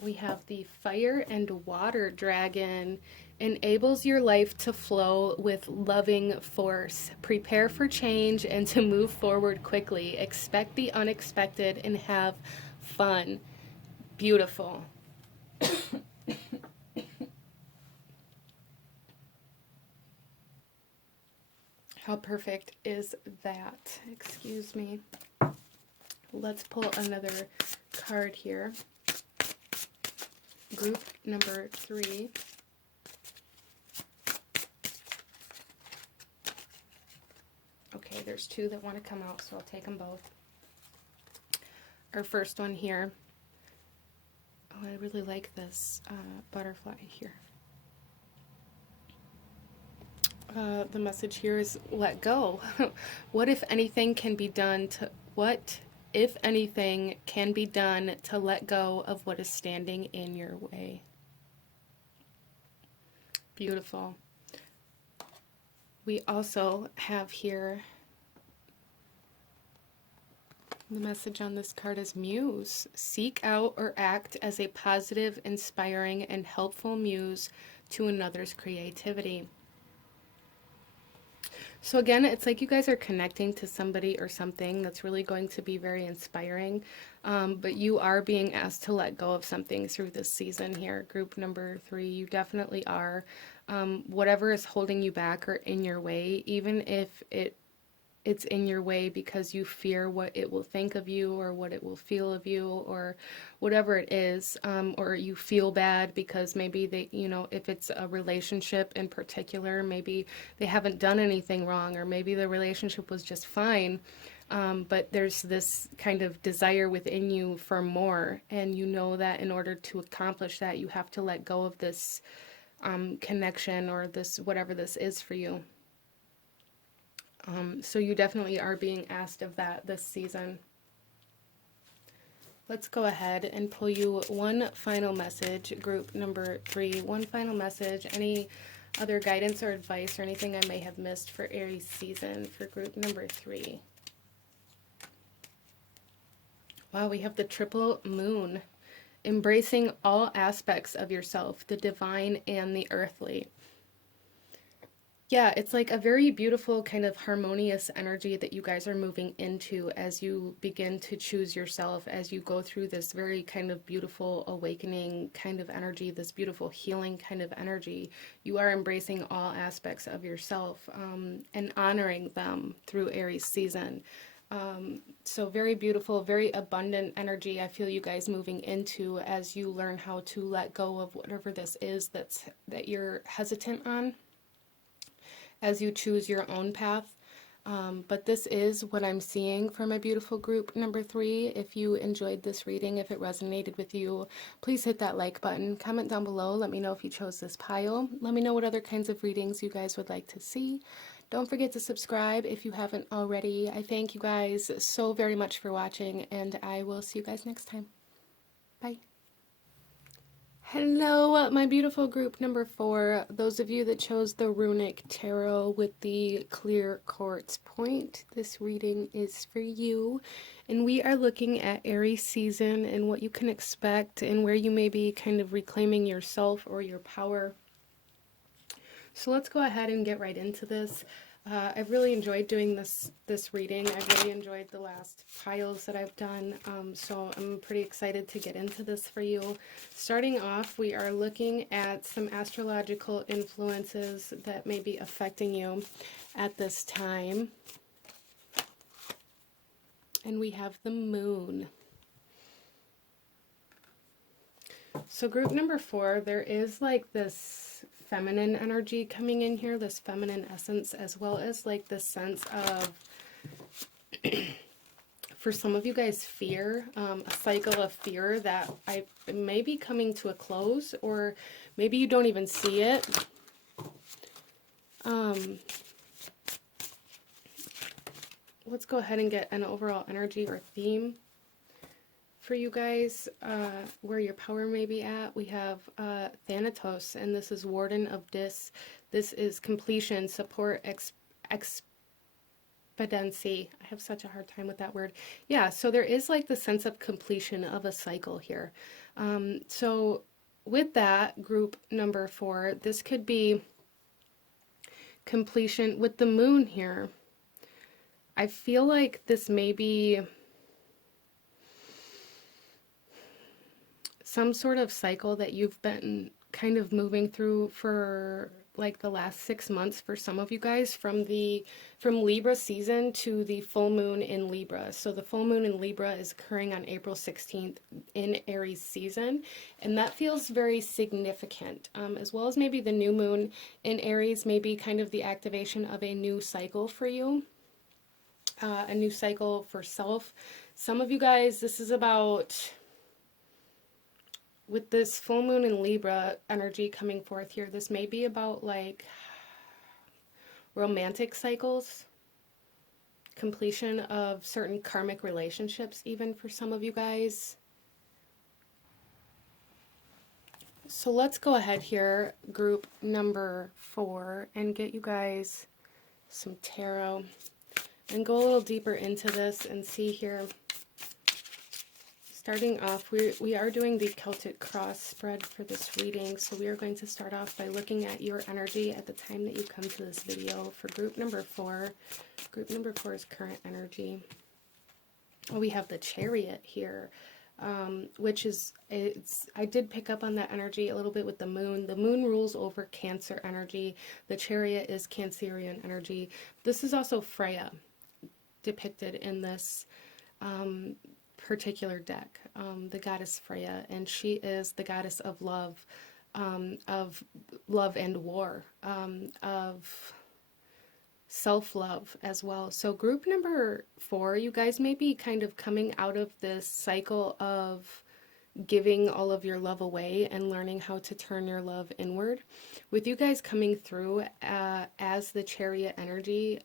We have the Fire and Water Dragon. Enables your life to flow with loving force. Prepare for change and to move forward quickly. Expect the unexpected and have fun. Beautiful. How perfect is that? Excuse me. Let's pull another card here. Group number 3. Okay, there's 2 that want to come out, so I'll take them both. Our first one here. Oh, I really like this butterfly here. The message here is let go. What if anything can be done to let go of what is standing in your way? Beautiful. We also have here the message on this card is muse. Seek out or act as a positive, inspiring, and helpful muse to another's creativity. So again, it's like you guys are connecting to somebody or something that's really going to be very inspiring, but you are being asked to let go of something through this season here. Group number 3, you definitely are. Whatever is holding you back or in your way, even if it's in your way because you fear what it will think of you or what it will feel of you or whatever it is, or you feel bad because maybe they, if it's a relationship in particular, maybe they haven't done anything wrong, or maybe the relationship was just fine, but there's this kind of desire within you for more, and you know that in order to accomplish that, you have to let go of this connection or this, whatever this is for you. So you definitely are being asked of that this season. Let's go ahead and pull you one final message, group number 3. One final message. Any other guidance or advice or anything I may have missed for Aries season for group number 3? Wow, we have the triple moon. Embracing all aspects of yourself, the divine and the earthly. Yeah, it's like a very beautiful kind of harmonious energy that you guys are moving into as you begin to choose yourself, as you go through this very kind of beautiful awakening kind of energy, this beautiful healing kind of energy. You are embracing all aspects of yourself and honoring them through Aries season. So very beautiful, very abundant energy I feel you guys moving into as you learn how to let go of whatever this is that you're hesitant on, as you choose your own path. But this is what I'm seeing for my beautiful group number 3. If you enjoyed this reading, if it resonated with you, please hit that like button. Comment down below. Let me know if you chose this pile. Let me know what other kinds of readings you guys would like to see. Don't forget to subscribe if you haven't already. I thank you guys so very much for watching, and I will see you guys next time. Bye. Hello, my beautiful group number 4. Those of you that chose the Runic Tarot with the clear quartz point, this reading is for you. And we are looking at Aries season and what you can expect and where you may be kind of reclaiming yourself or your power. So let's go ahead and get right into this. I've really enjoyed doing this reading. I've really enjoyed the last piles that I've done, so I'm pretty excited to get into this for you. Starting off, we are looking at some astrological influences that may be affecting you at this time. And we have the moon. So group number 4, there is like this feminine energy coming in here, this feminine essence, as well as like this sense of, for some of you guys, fear, a cycle of fear that may be coming to a close, or maybe you don't even see it. Let's go ahead and get an overall energy or theme for you guys, where your power may be at. We have Thanatos, and this is Warden of Dis. This is completion, support, Badensi. I have such a hard time with that word. Yeah, so there is like the sense of completion of a cycle here. So with that, group number 4, this could be completion with the moon here. I feel like this may be some sort of cycle that you've been kind of moving through for like the last 6 months for some of you guys, from Libra season to the full moon in Libra. So the full moon in Libra is occurring on April 16th in Aries season, and that feels very significant, as well as maybe the new moon in Aries, maybe kind of the activation of a new cycle for you, a new cycle for self. Some of you guys, this is about, with this full moon in Libra energy coming forth here, this may be about like romantic cycles, completion of certain karmic relationships, even for some of you guys. So let's go ahead here, group number 4, and get you guys some tarot and go a little deeper into this and see here. Starting off, we are doing the Celtic cross spread for this reading, so we are going to start off by looking at your energy at the time that you come to this video for group number 4. Group number 4 is current energy. Oh, we have the Chariot here, which is, I did pick up on that energy a little bit with the moon. The moon rules over Cancer energy. The Chariot is Cancerian energy. This is also Freya depicted in this particular deck, the goddess Freya, and she is the goddess of love and war, of self-love as well. So group number 4, you guys may be kind of coming out of this cycle of giving all of your love away and learning how to turn your love inward. With you guys coming through as the Chariot energy,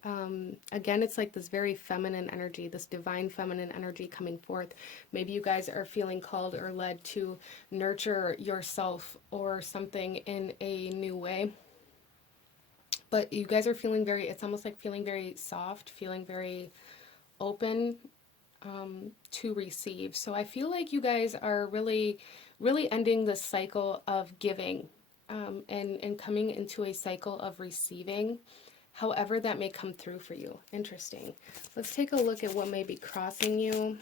again, it's like this very feminine energy, this divine feminine energy coming forth. Maybe you guys are feeling called or led to nurture yourself or something in a new way. But you guys are feeling very, it's almost like feeling very soft, feeling very open to receive. So I feel like you guys are really ending the cycle of giving, and coming into a cycle of receiving, however that may come through for you. Interesting. Let's take a look at what may be crossing you,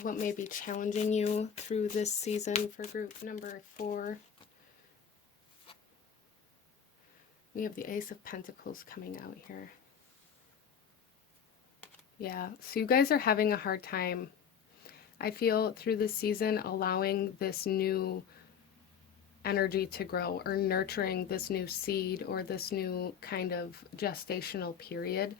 what may be challenging you through this season for group number 4. We have the Ace of Pentacles coming out here. Yeah, so you guys are having a hard time, I feel, through this season, allowing this new energy to grow, or nurturing this new seed or this new kind of gestational period.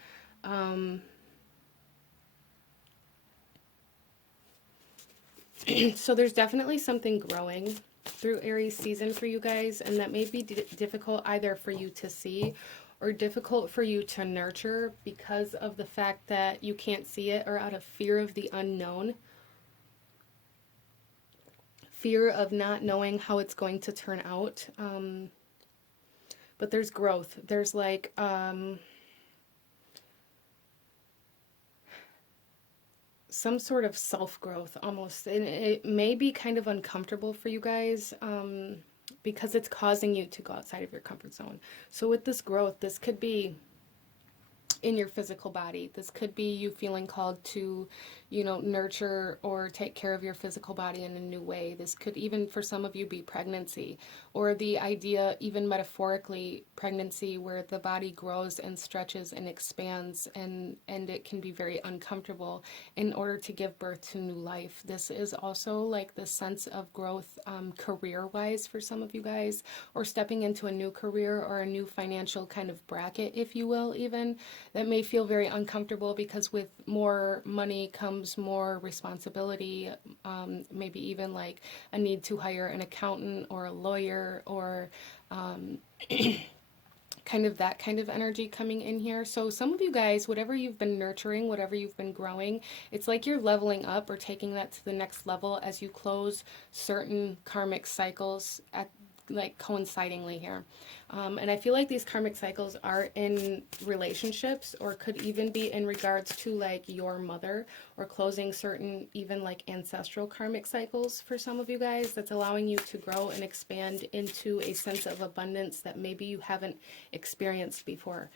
So there's definitely something growing through Aries season for you guys, and that may be difficult either for you to see or difficult for you to nurture because of the fact that you can't see it, or out of fear of the unknown, fear of not knowing how it's going to turn out. But there's growth. There's like some sort of self-growth almost, and it may be kind of uncomfortable for you guys, because it's causing you to go outside of your comfort zone. So with this growth, this could be in your physical body. This could be you feeling called to, you know, nurture or take care of your physical body in a new way. This could even, for some of you, be pregnancy, or the idea, even metaphorically, pregnancy, where the body grows and stretches and expands, and it can be very uncomfortable in order to give birth to new life. This is also like the sense of growth, career-wise for some of you guys, or stepping into a new career or a new financial kind of bracket, if you will, even. That may feel very uncomfortable because with more money comes more responsibility, maybe even like a need to hire an accountant or a lawyer, or kind of that kind of energy coming in here. So some of you guys, whatever you've been nurturing, whatever you've been growing, it's like you're leveling up or taking that to the next level as you close certain karmic cycles like coincidingly here. And I feel like these karmic cycles are in relationships, or could even be in regards to like your mother, or closing certain even like ancestral karmic cycles for some of you guys. That's allowing you to grow and expand into a sense of abundance that maybe you haven't experienced before.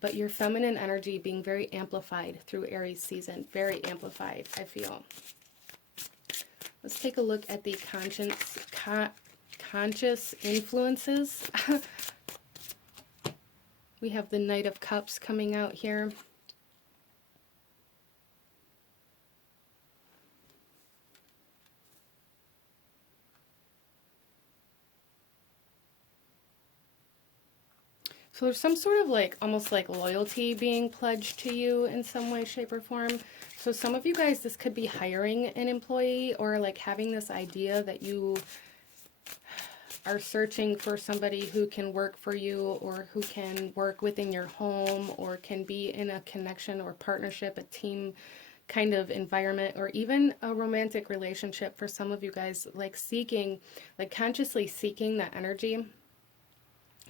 But your feminine energy being very amplified through Aries season, very amplified, I feel. Let's take a look at the conscious influences. We have the Knight of Cups coming out here. So there's some sort of like, almost like loyalty being pledged to you in some way, shape, or form. So some of you guys, this could be hiring an employee, or like having this idea that you are searching for somebody who can work for you, or who can work within your home, or can be in a connection or partnership, a team kind of environment, or even a romantic relationship for some of you guys, like seeking, like consciously seeking that energy,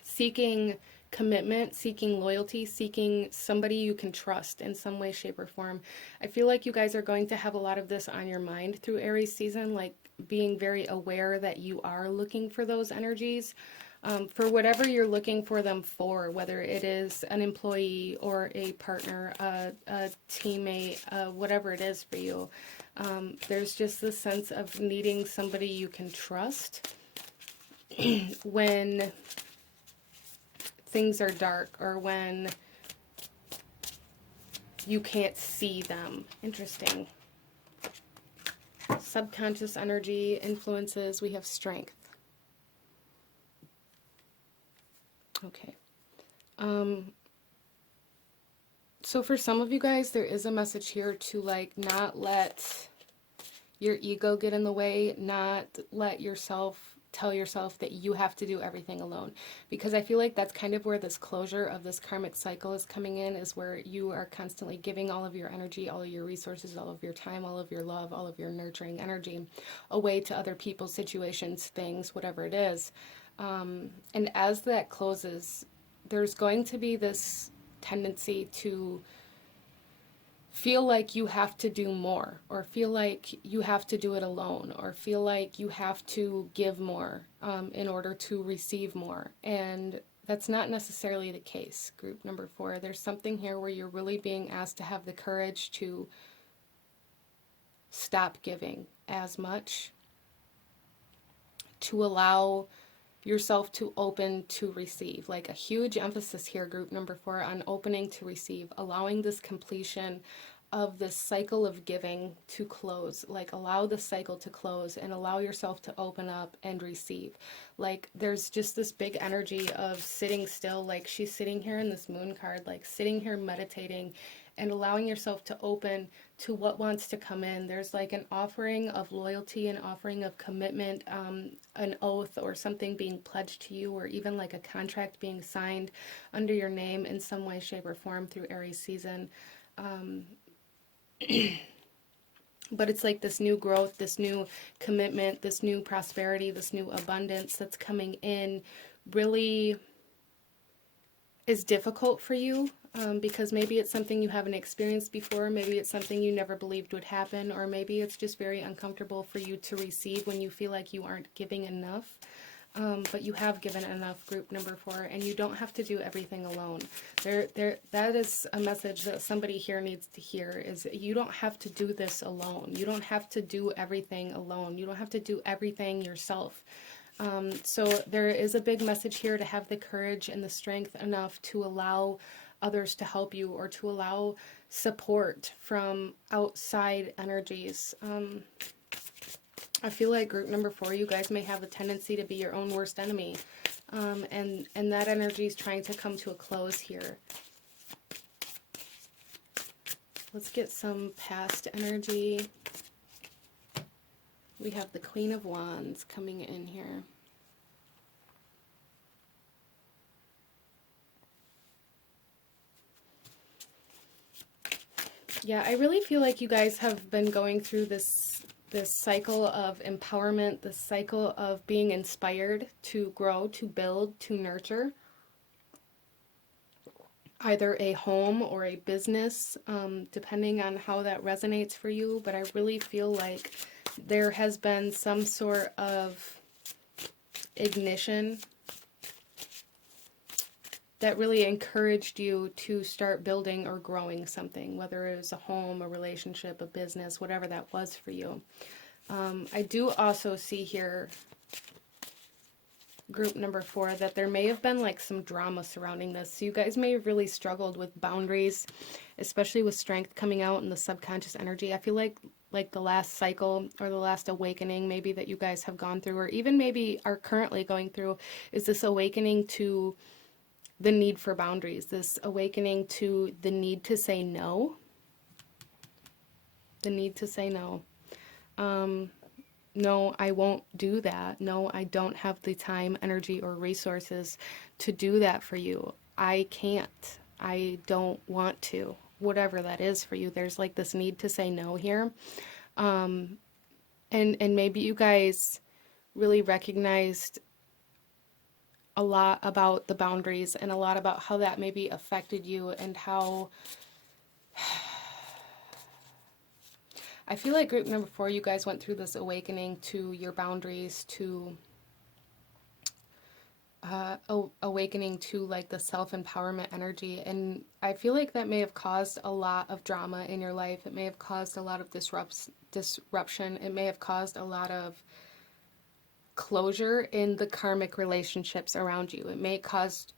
seeking commitment, seeking loyalty, seeking somebody you can trust in some way, shape, or form. I feel like you guys are going to have a lot of this on your mind through Aries season, like being very aware that you are looking for those energies, for whatever you're looking for them for, whether it is an employee or a partner, a teammate, whatever it is for you. There's just this sense of needing somebody you can trust when things are dark, or when you can't see them. Interesting. Subconscious energy influences. We have strength. Okay. So for some of you guys, there is a message here to like not let your ego get in the way, not let yourself tell yourself that you have to do everything alone, because I feel like that's kind of where this closure of this karmic cycle is coming in, is where you are constantly giving all of your energy, all of your resources, all of your time, all of your love, all of your nurturing energy away to other people, situations, things, whatever it is. And as that closes, there's going to be this tendency to feel like you have to do more, or feel like you have to do it alone, or feel like you have to give more in order to receive more. And that's not necessarily the case, group number 4. There's something here where you're really being asked to have the courage to stop giving as much, to allow yourself to open to receive. Like a huge emphasis here, group number 4, on opening to receive, allowing this completion of this cycle of giving to close. Like allow the cycle to close and allow yourself to open up and receive. Like there's just this big energy of sitting still, like she's sitting here in this moon card, like sitting here meditating and allowing yourself to open to what wants to come in. There's like an offering of loyalty, an offering of commitment, an oath or something being pledged to you, or even like a contract being signed under your name in some way, shape, or form through Aries season. But it's like this new growth, this new commitment, this new prosperity, this new abundance that's coming in really is difficult for you, because maybe it's something you haven't experienced before, maybe it's something you never believed would happen, or maybe it's just very uncomfortable for you to receive when you feel like you aren't giving enough. But you have given enough, group number 4, and you don't have to do everything alone. That is a message that somebody here needs to hear, is you don't have to do this alone. You don't have to do everything alone. You don't have to do everything yourself. So there is a big message here to have the courage and the strength enough to allow others to help you, or to allow support from outside energies. I feel like group number 4, you guys may have a tendency to be your own worst enemy. And that energy is trying to come to a close here. Let's get some past energy. We have the Queen of Wands coming in here. Yeah, I really feel like you guys have been going through this this cycle of empowerment, this cycle of being inspired to grow, to build, to nurture either a home or a business, depending on how that resonates for you. But I really feel like there has been some sort of ignition that really encouraged you to start building or growing something, whether it was a home, a relationship, a business, whatever that was for you. I do also see here, group number 4, that there may have been like some drama surrounding this. So you guys may have really struggled with boundaries, especially with strength coming out in the subconscious energy. I feel like the last cycle or the last awakening maybe that you guys have gone through, or even maybe are currently going through, is this awakening to the need for boundaries, this awakening to the need to say no, the need to say no. No, I won't do that. No, I don't have the time, energy, or resources to do that for you. I can't. I don't want to. Whatever that is for you, there's like this need to say no here. And maybe you guys really recognized a lot about the boundaries and a lot about how that maybe affected you, and how I feel like group number 4, you guys went through this awakening to your boundaries, to awakening to like the self-empowerment energy. And I feel like that may have caused a lot of drama in your life. It may have caused a lot of disruption. It may have caused a lot of closure in the karmic relationships around you. It may cause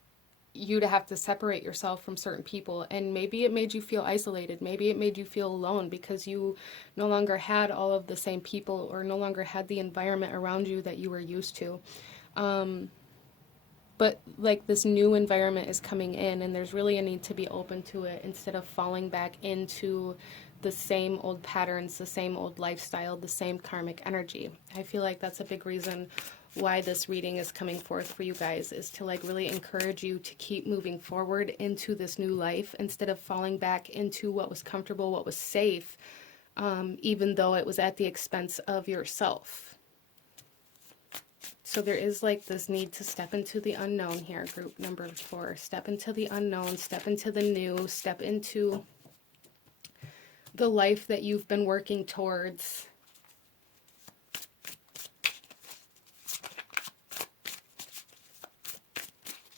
you to have to separate yourself from certain people, and maybe it made you feel isolated. Maybe it made you feel alone because you no longer had all of the same people, or no longer had the environment around you that you were used to. But like this new environment is coming in, and there's really a need to be open to it instead of falling back into the same old patterns, the same old lifestyle, the same karmic energy. I feel like that's a big reason why this reading is coming forth for you guys, is to like really encourage you to keep moving forward into this new life instead of falling back into what was comfortable, what was safe, even though it was at the expense of yourself. So there is like this need to step into the unknown here, group number 4. Step into the unknown, step into the new, step into the life that you've been working towards.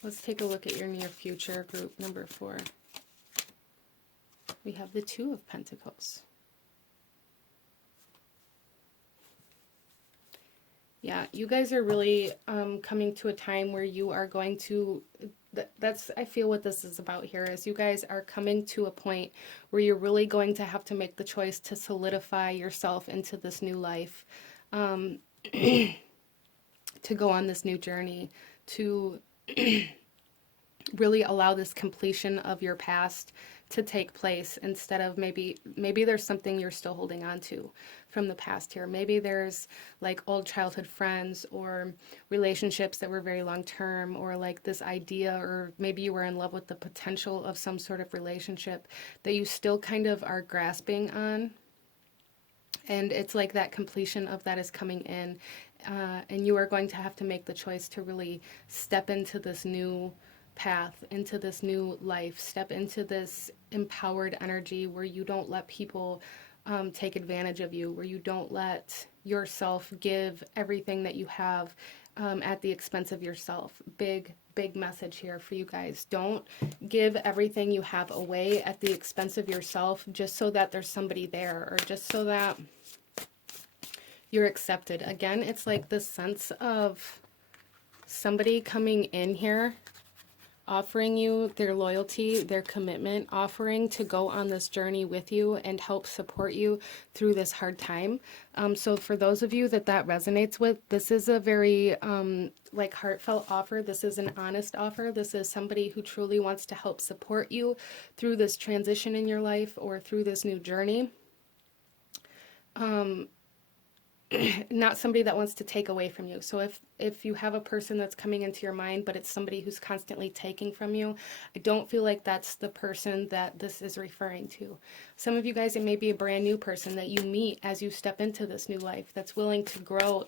Let's take a look at your near future, group number 4. We have the 2 of Pentacles. Yeah, you guys are really coming to a time where you are going to, that's, I feel what this is about here, is you guys are coming to a point where you're really going to have to make the choice to solidify yourself into this new life, to go on this new journey, to really allow this completion of your past to take place, instead of maybe there's something you're still holding on to from the past here. Maybe there's like old childhood friends, or relationships that were very long term, or like this idea, or maybe you were in love with the potential of some sort of relationship that you still kind of are grasping on. And it's like that completion of that is coming in, and you are going to have to make the choice to really step into this new path, into this new life, step into this empowered energy where you don't let people take advantage of you, where you don't let yourself give everything that you have at the expense of yourself. Big message here for you guys. Don't give everything you have away at the expense of yourself just so that there's somebody there, or just so that you're accepted. Again, it's like this sense of somebody coming in here, offering you their loyalty, their commitment, offering to go on this journey with you and help support you through this hard time. So for those of you that resonates with, this is a very like heartfelt offer. This is an honest offer. This is somebody who truly wants to help support you through this transition in your life, or through this new journey. not somebody that wants to take away from you. So if you have a person that's coming into your mind, but it's somebody who's constantly taking from you, I don't feel like that's the person that this is referring to. Some of you guys, it may be a brand new person that you meet as you step into this new life that's willing to grow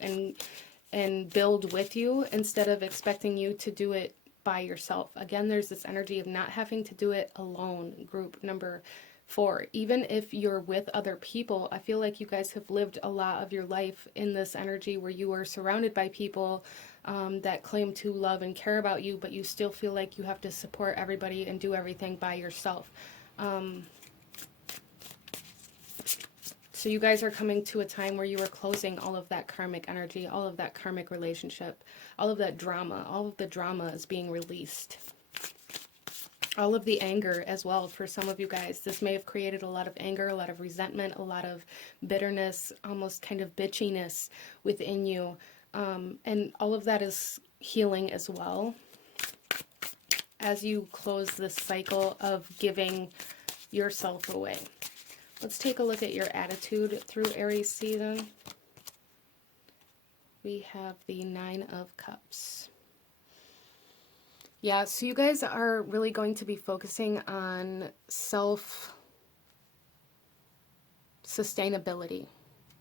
and build with you instead of expecting you to do it by yourself. Again, there's this energy of not having to do it alone, group number 4. Even if you're with other people, I feel like you guys have lived a lot of your life in this energy where you are surrounded by people that claim to love and care about you, but you still feel like you have to support everybody and do everything by yourself. So you guys are coming to a time where you are closing all of that karmic energy, all of that karmic relationship, all of that drama, all of the drama is being released. All of the anger as well for some of you guys. This may have created a lot of anger, a lot of resentment, a lot of bitterness, almost kind of bitchiness within you. And all of that is healing as well as you close this cycle of giving yourself away. Let's take a look at your attitude through Aries season. We have the 9 of Cups. Yeah, so you guys are really going to be focusing on self-sustainability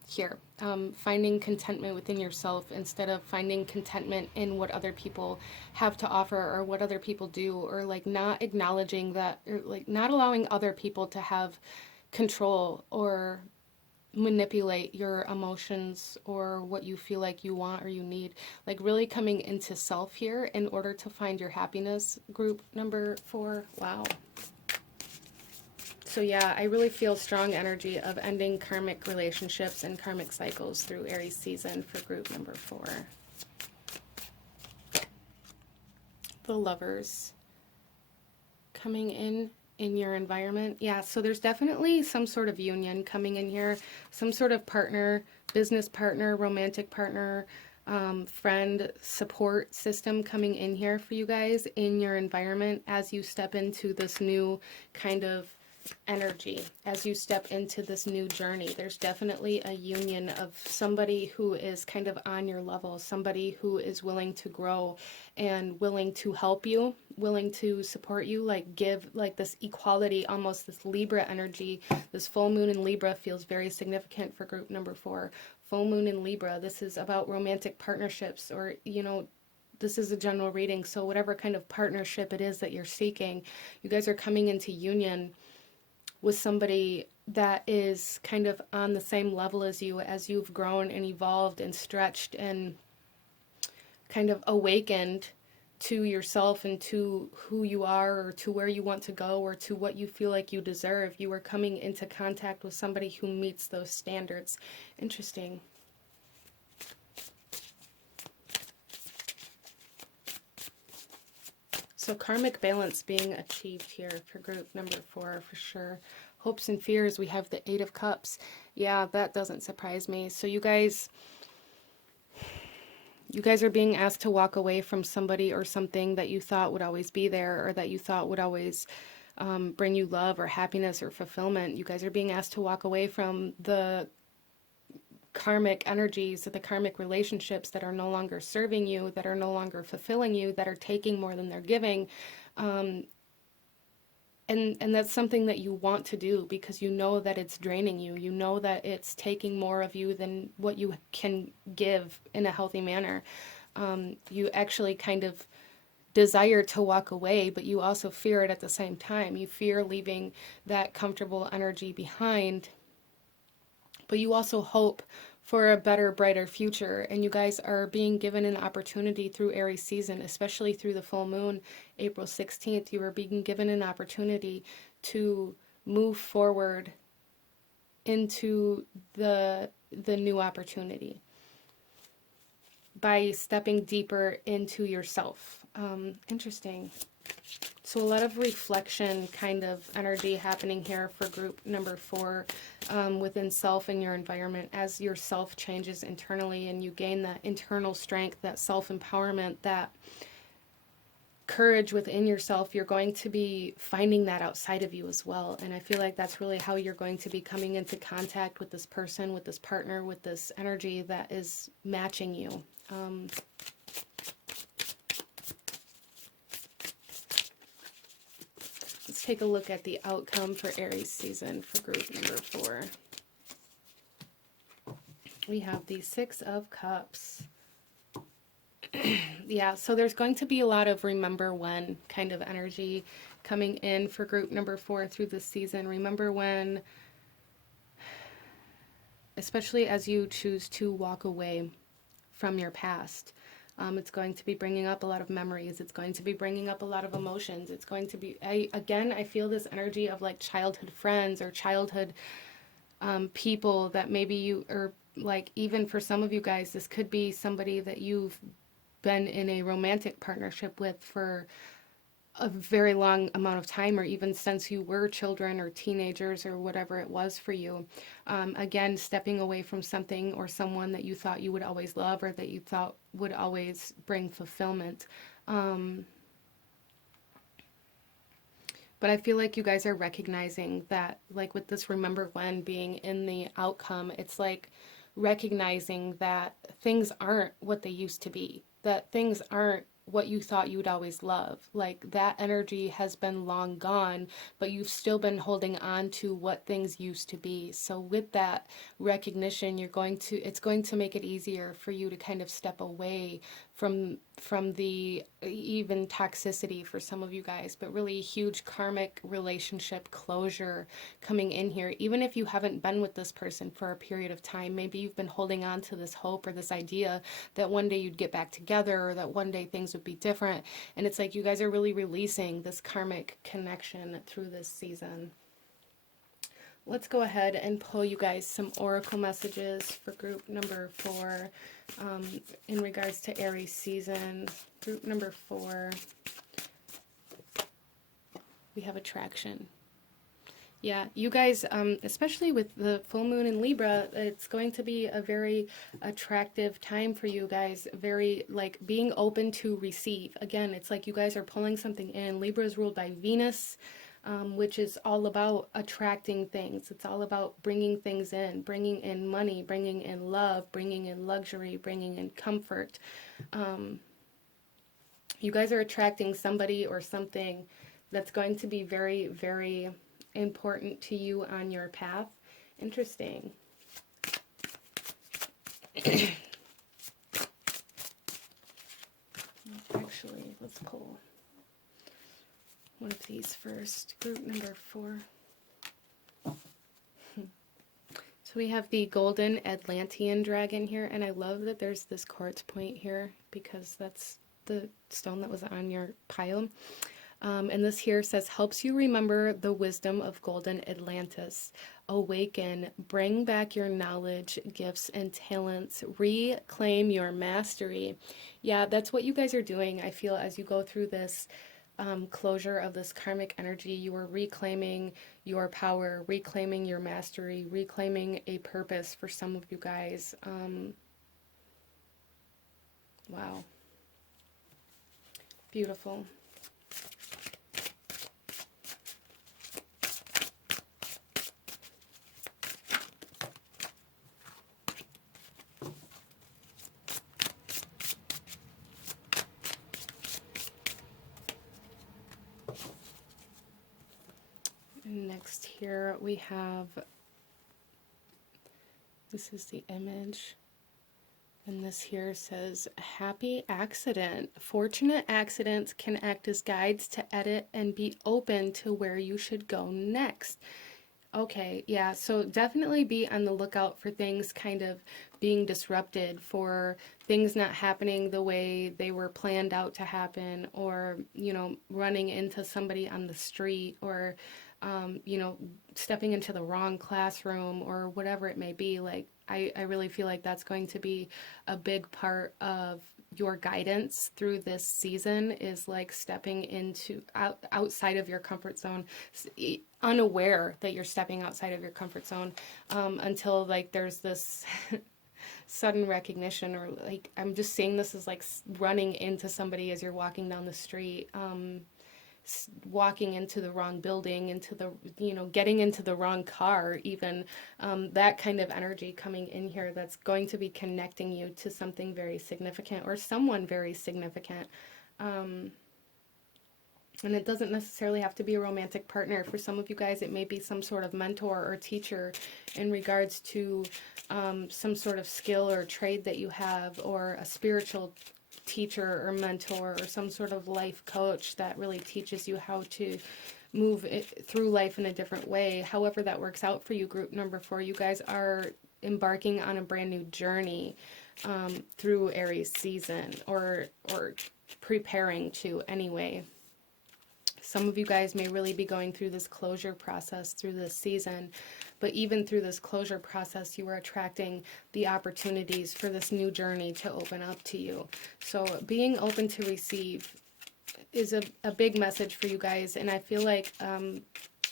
here. Finding contentment within yourself instead of finding contentment in what other people have to offer or what other people do, or like not acknowledging that, or like not allowing other people to have control or manipulate your emotions or what you feel like you want or you need. Like really coming into self here in order to find your happiness, group number 4. Wow. So yeah, I really feel strong energy of ending karmic relationships and karmic cycles through Aries season for group number 4. The Lovers coming in your environment. Yeah, so there's definitely some sort of union coming in here, some sort of partner, business partner, romantic partner, friend support system coming in here for you guys in your environment as you step into this new kind of energy, as you step into this new journey. There's definitely a union of somebody who is kind of on your level, somebody who is willing to grow and willing to help you, willing to support you, like give like this equality, almost this Libra energy. This full moon in Libra feels very significant for group number 4. Full moon in Libra, this is about romantic partnerships, or you know, this is a general reading, so whatever kind of partnership it is that you're seeking, you guys are coming into union with somebody that is kind of on the same level as you, as you've grown and evolved and stretched and kind of awakened to yourself and to who you are, or to where you want to go, or to what you feel like you deserve. You are coming into contact with somebody who meets those standards. Interesting. So karmic balance being achieved here for group number 4 for sure. Hopes and fears, we have the 8 of Cups. Yeah, that doesn't surprise me. So you guys are being asked to walk away from somebody or something that you thought would always be there, or that you thought would always bring you love or happiness or fulfillment. You guys are being asked to walk away from the karmic energies, the karmic relationships that are no longer serving you, that are no longer fulfilling you, that are taking more than they're giving. And that's something that you want to do because you know that it's draining you. You know that it's taking more of you than what you can give in a healthy manner. You actually kind of desire to walk away, but you also fear it at the same time. You fear leaving that comfortable energy behind, but you also hope for a better, brighter future. And you guys are being given an opportunity through Aries season, especially through the full moon, April 16th. You are being given an opportunity to move forward into the new opportunity by stepping deeper into yourself. Interesting. So a lot of reflection kind of energy happening here for group number 4 within self and your environment, as your self changes internally and you gain that internal strength, that self-empowerment, that courage within yourself, you're going to be finding that outside of you as well. And I feel like that's really how you're going to be coming into contact with this person, with this partner, with this energy that is matching you. Let's take a look at the outcome for Aries season for group number 4. We have the Six of Cups. Yeah, so there's going to be a lot of remember when kind of energy coming in for group number 4 through this season. Remember when, especially as you choose to walk away from your past. It's going to be bringing up a lot of memories. It's going to be bringing up a lot of emotions. It's going to be, I feel this energy of like childhood friends or childhood people that maybe you, or like even for some of you guys, this could be somebody that you've been in a romantic partnership with for a very long amount of time, or even since you were children or teenagers or whatever it was for you. Again, stepping away from something or someone that you thought you would always love or that you thought would always bring fulfillment. But I feel like you guys are recognizing that, like with this remember when being in the outcome, it's like recognizing that things aren't what they used to be, that things aren't what you thought you would always love. Like that energy has been long gone, but you've still been holding on to what things used to be. So with that recognition, it's going to make it easier for you to kind of step away from the even toxicity for some of you guys, but really huge karmic relationship closure coming in here. Even if you haven't been with this person for a period of time, maybe you've been holding on to this hope or this idea that one day you'd get back together or that one day things would be different. And it's like you guys are really releasing this karmic connection through this season. Let's go ahead and pull you guys some oracle messages for group number 4 in regards to Aries season. Group number 4, we have attraction. Yeah, you guys, especially with the full moon in Libra, it's going to be a very attractive time for you guys. Very, like, being open to receive. Again, it's like you guys are pulling something in. Libra is ruled by Venus, which is all about attracting things. It's all about bringing things in, bringing in money, bringing in love, bringing in luxury, bringing in comfort. You guys are attracting somebody or something that's going to be very, very important to you on your path. Interesting. Actually, let's pull one of these first. Group number 4. So we have the golden Atlantean dragon here, and I love that there's this quartz point here because that's the stone that was on your pile. And this here says, helps you remember the wisdom of golden Atlantis. Awaken, bring back your knowledge, gifts, and talents. Reclaim your mastery. Yeah, that's what you guys are doing. I feel as you go through this closure of this karmic energy, you are reclaiming your power, reclaiming your mastery, reclaiming a purpose for some of you guys. Wow. Beautiful. Next here we have, this is the image, and this here says, happy accident. Fortunate accidents can act as guides to edit and be open to where you should go next. Okay, yeah, so definitely be on the lookout for things kind of being disrupted, for things not happening the way they were planned out to happen, or, you know, running into somebody on the street, or, you know, stepping into the wrong classroom, or whatever it may be. Like, I really feel like that's going to be a big part of your guidance through this season, is like stepping into outside of your comfort zone, unaware that you're stepping outside of your comfort zone, until like there's this sudden recognition, or like I'm just seeing this as like running into somebody as you're walking down the street. Walking into the wrong building, into the, getting into the wrong car, even that kind of energy coming in here that's going to be connecting you to something very significant or someone very significant. And it doesn't necessarily have to be a romantic partner. For some of you guys, it may be some sort of mentor or teacher in regards to some sort of skill or trade that you have, or a spiritual teacher or mentor, or some sort of life coach that really teaches you how to move through life in a different way. However that works out for you, group number 4, you guys are embarking on a brand new journey through Aries season, or preparing to anyway. Some of you guys may really be going through this closure process through this season, but even through this closure process, you are attracting the opportunities for this new journey to open up to you. So being open to receive is a big message for you guys, and I feel like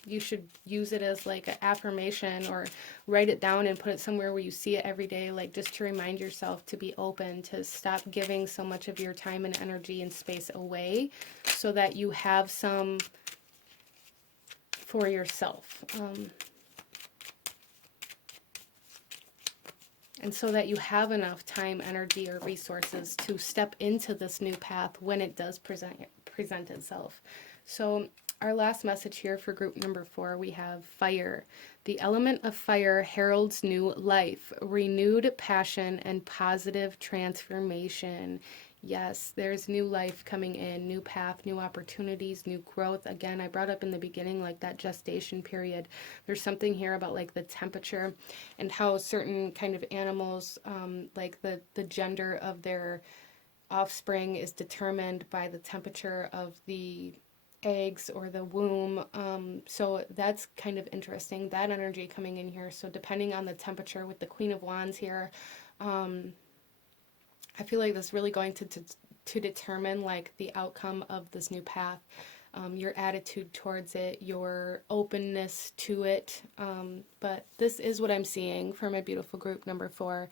you should use it as like an affirmation, or write it down and put it somewhere where you see it every day, like just to remind yourself to be open, to stop giving so much of your time and energy and space away, so that you have some for yourself. And so that you have enough time, energy, or resources to step into this new path when it does present itself. So our last message here for group number 4, we have fire. The element of fire heralds new life, renewed passion, and positive transformation. Yes, there's new life coming in, new path, new opportunities, new growth. Again, I brought up in the beginning, like that gestation period. There's something here about like the temperature and how certain kind of animals, like the gender of their offspring is determined by the temperature of the eggs or the womb. So that's kind of interesting, that energy coming in here. So depending on the temperature with the Queen of Wands here, I feel like that's really going to determine like the outcome of this new path, your attitude towards it, your openness to it. But this is what I'm seeing for my beautiful group number 4.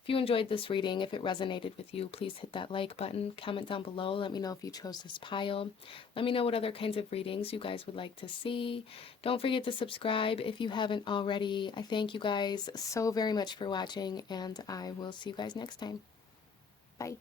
If you enjoyed this reading, if it resonated with you, please hit that like button, comment down below, let me know if you chose this pile. Let me know what other kinds of readings you guys would like to see. Don't forget to subscribe if you haven't already. I thank you guys so very much for watching, and I will see you guys next time. Bye.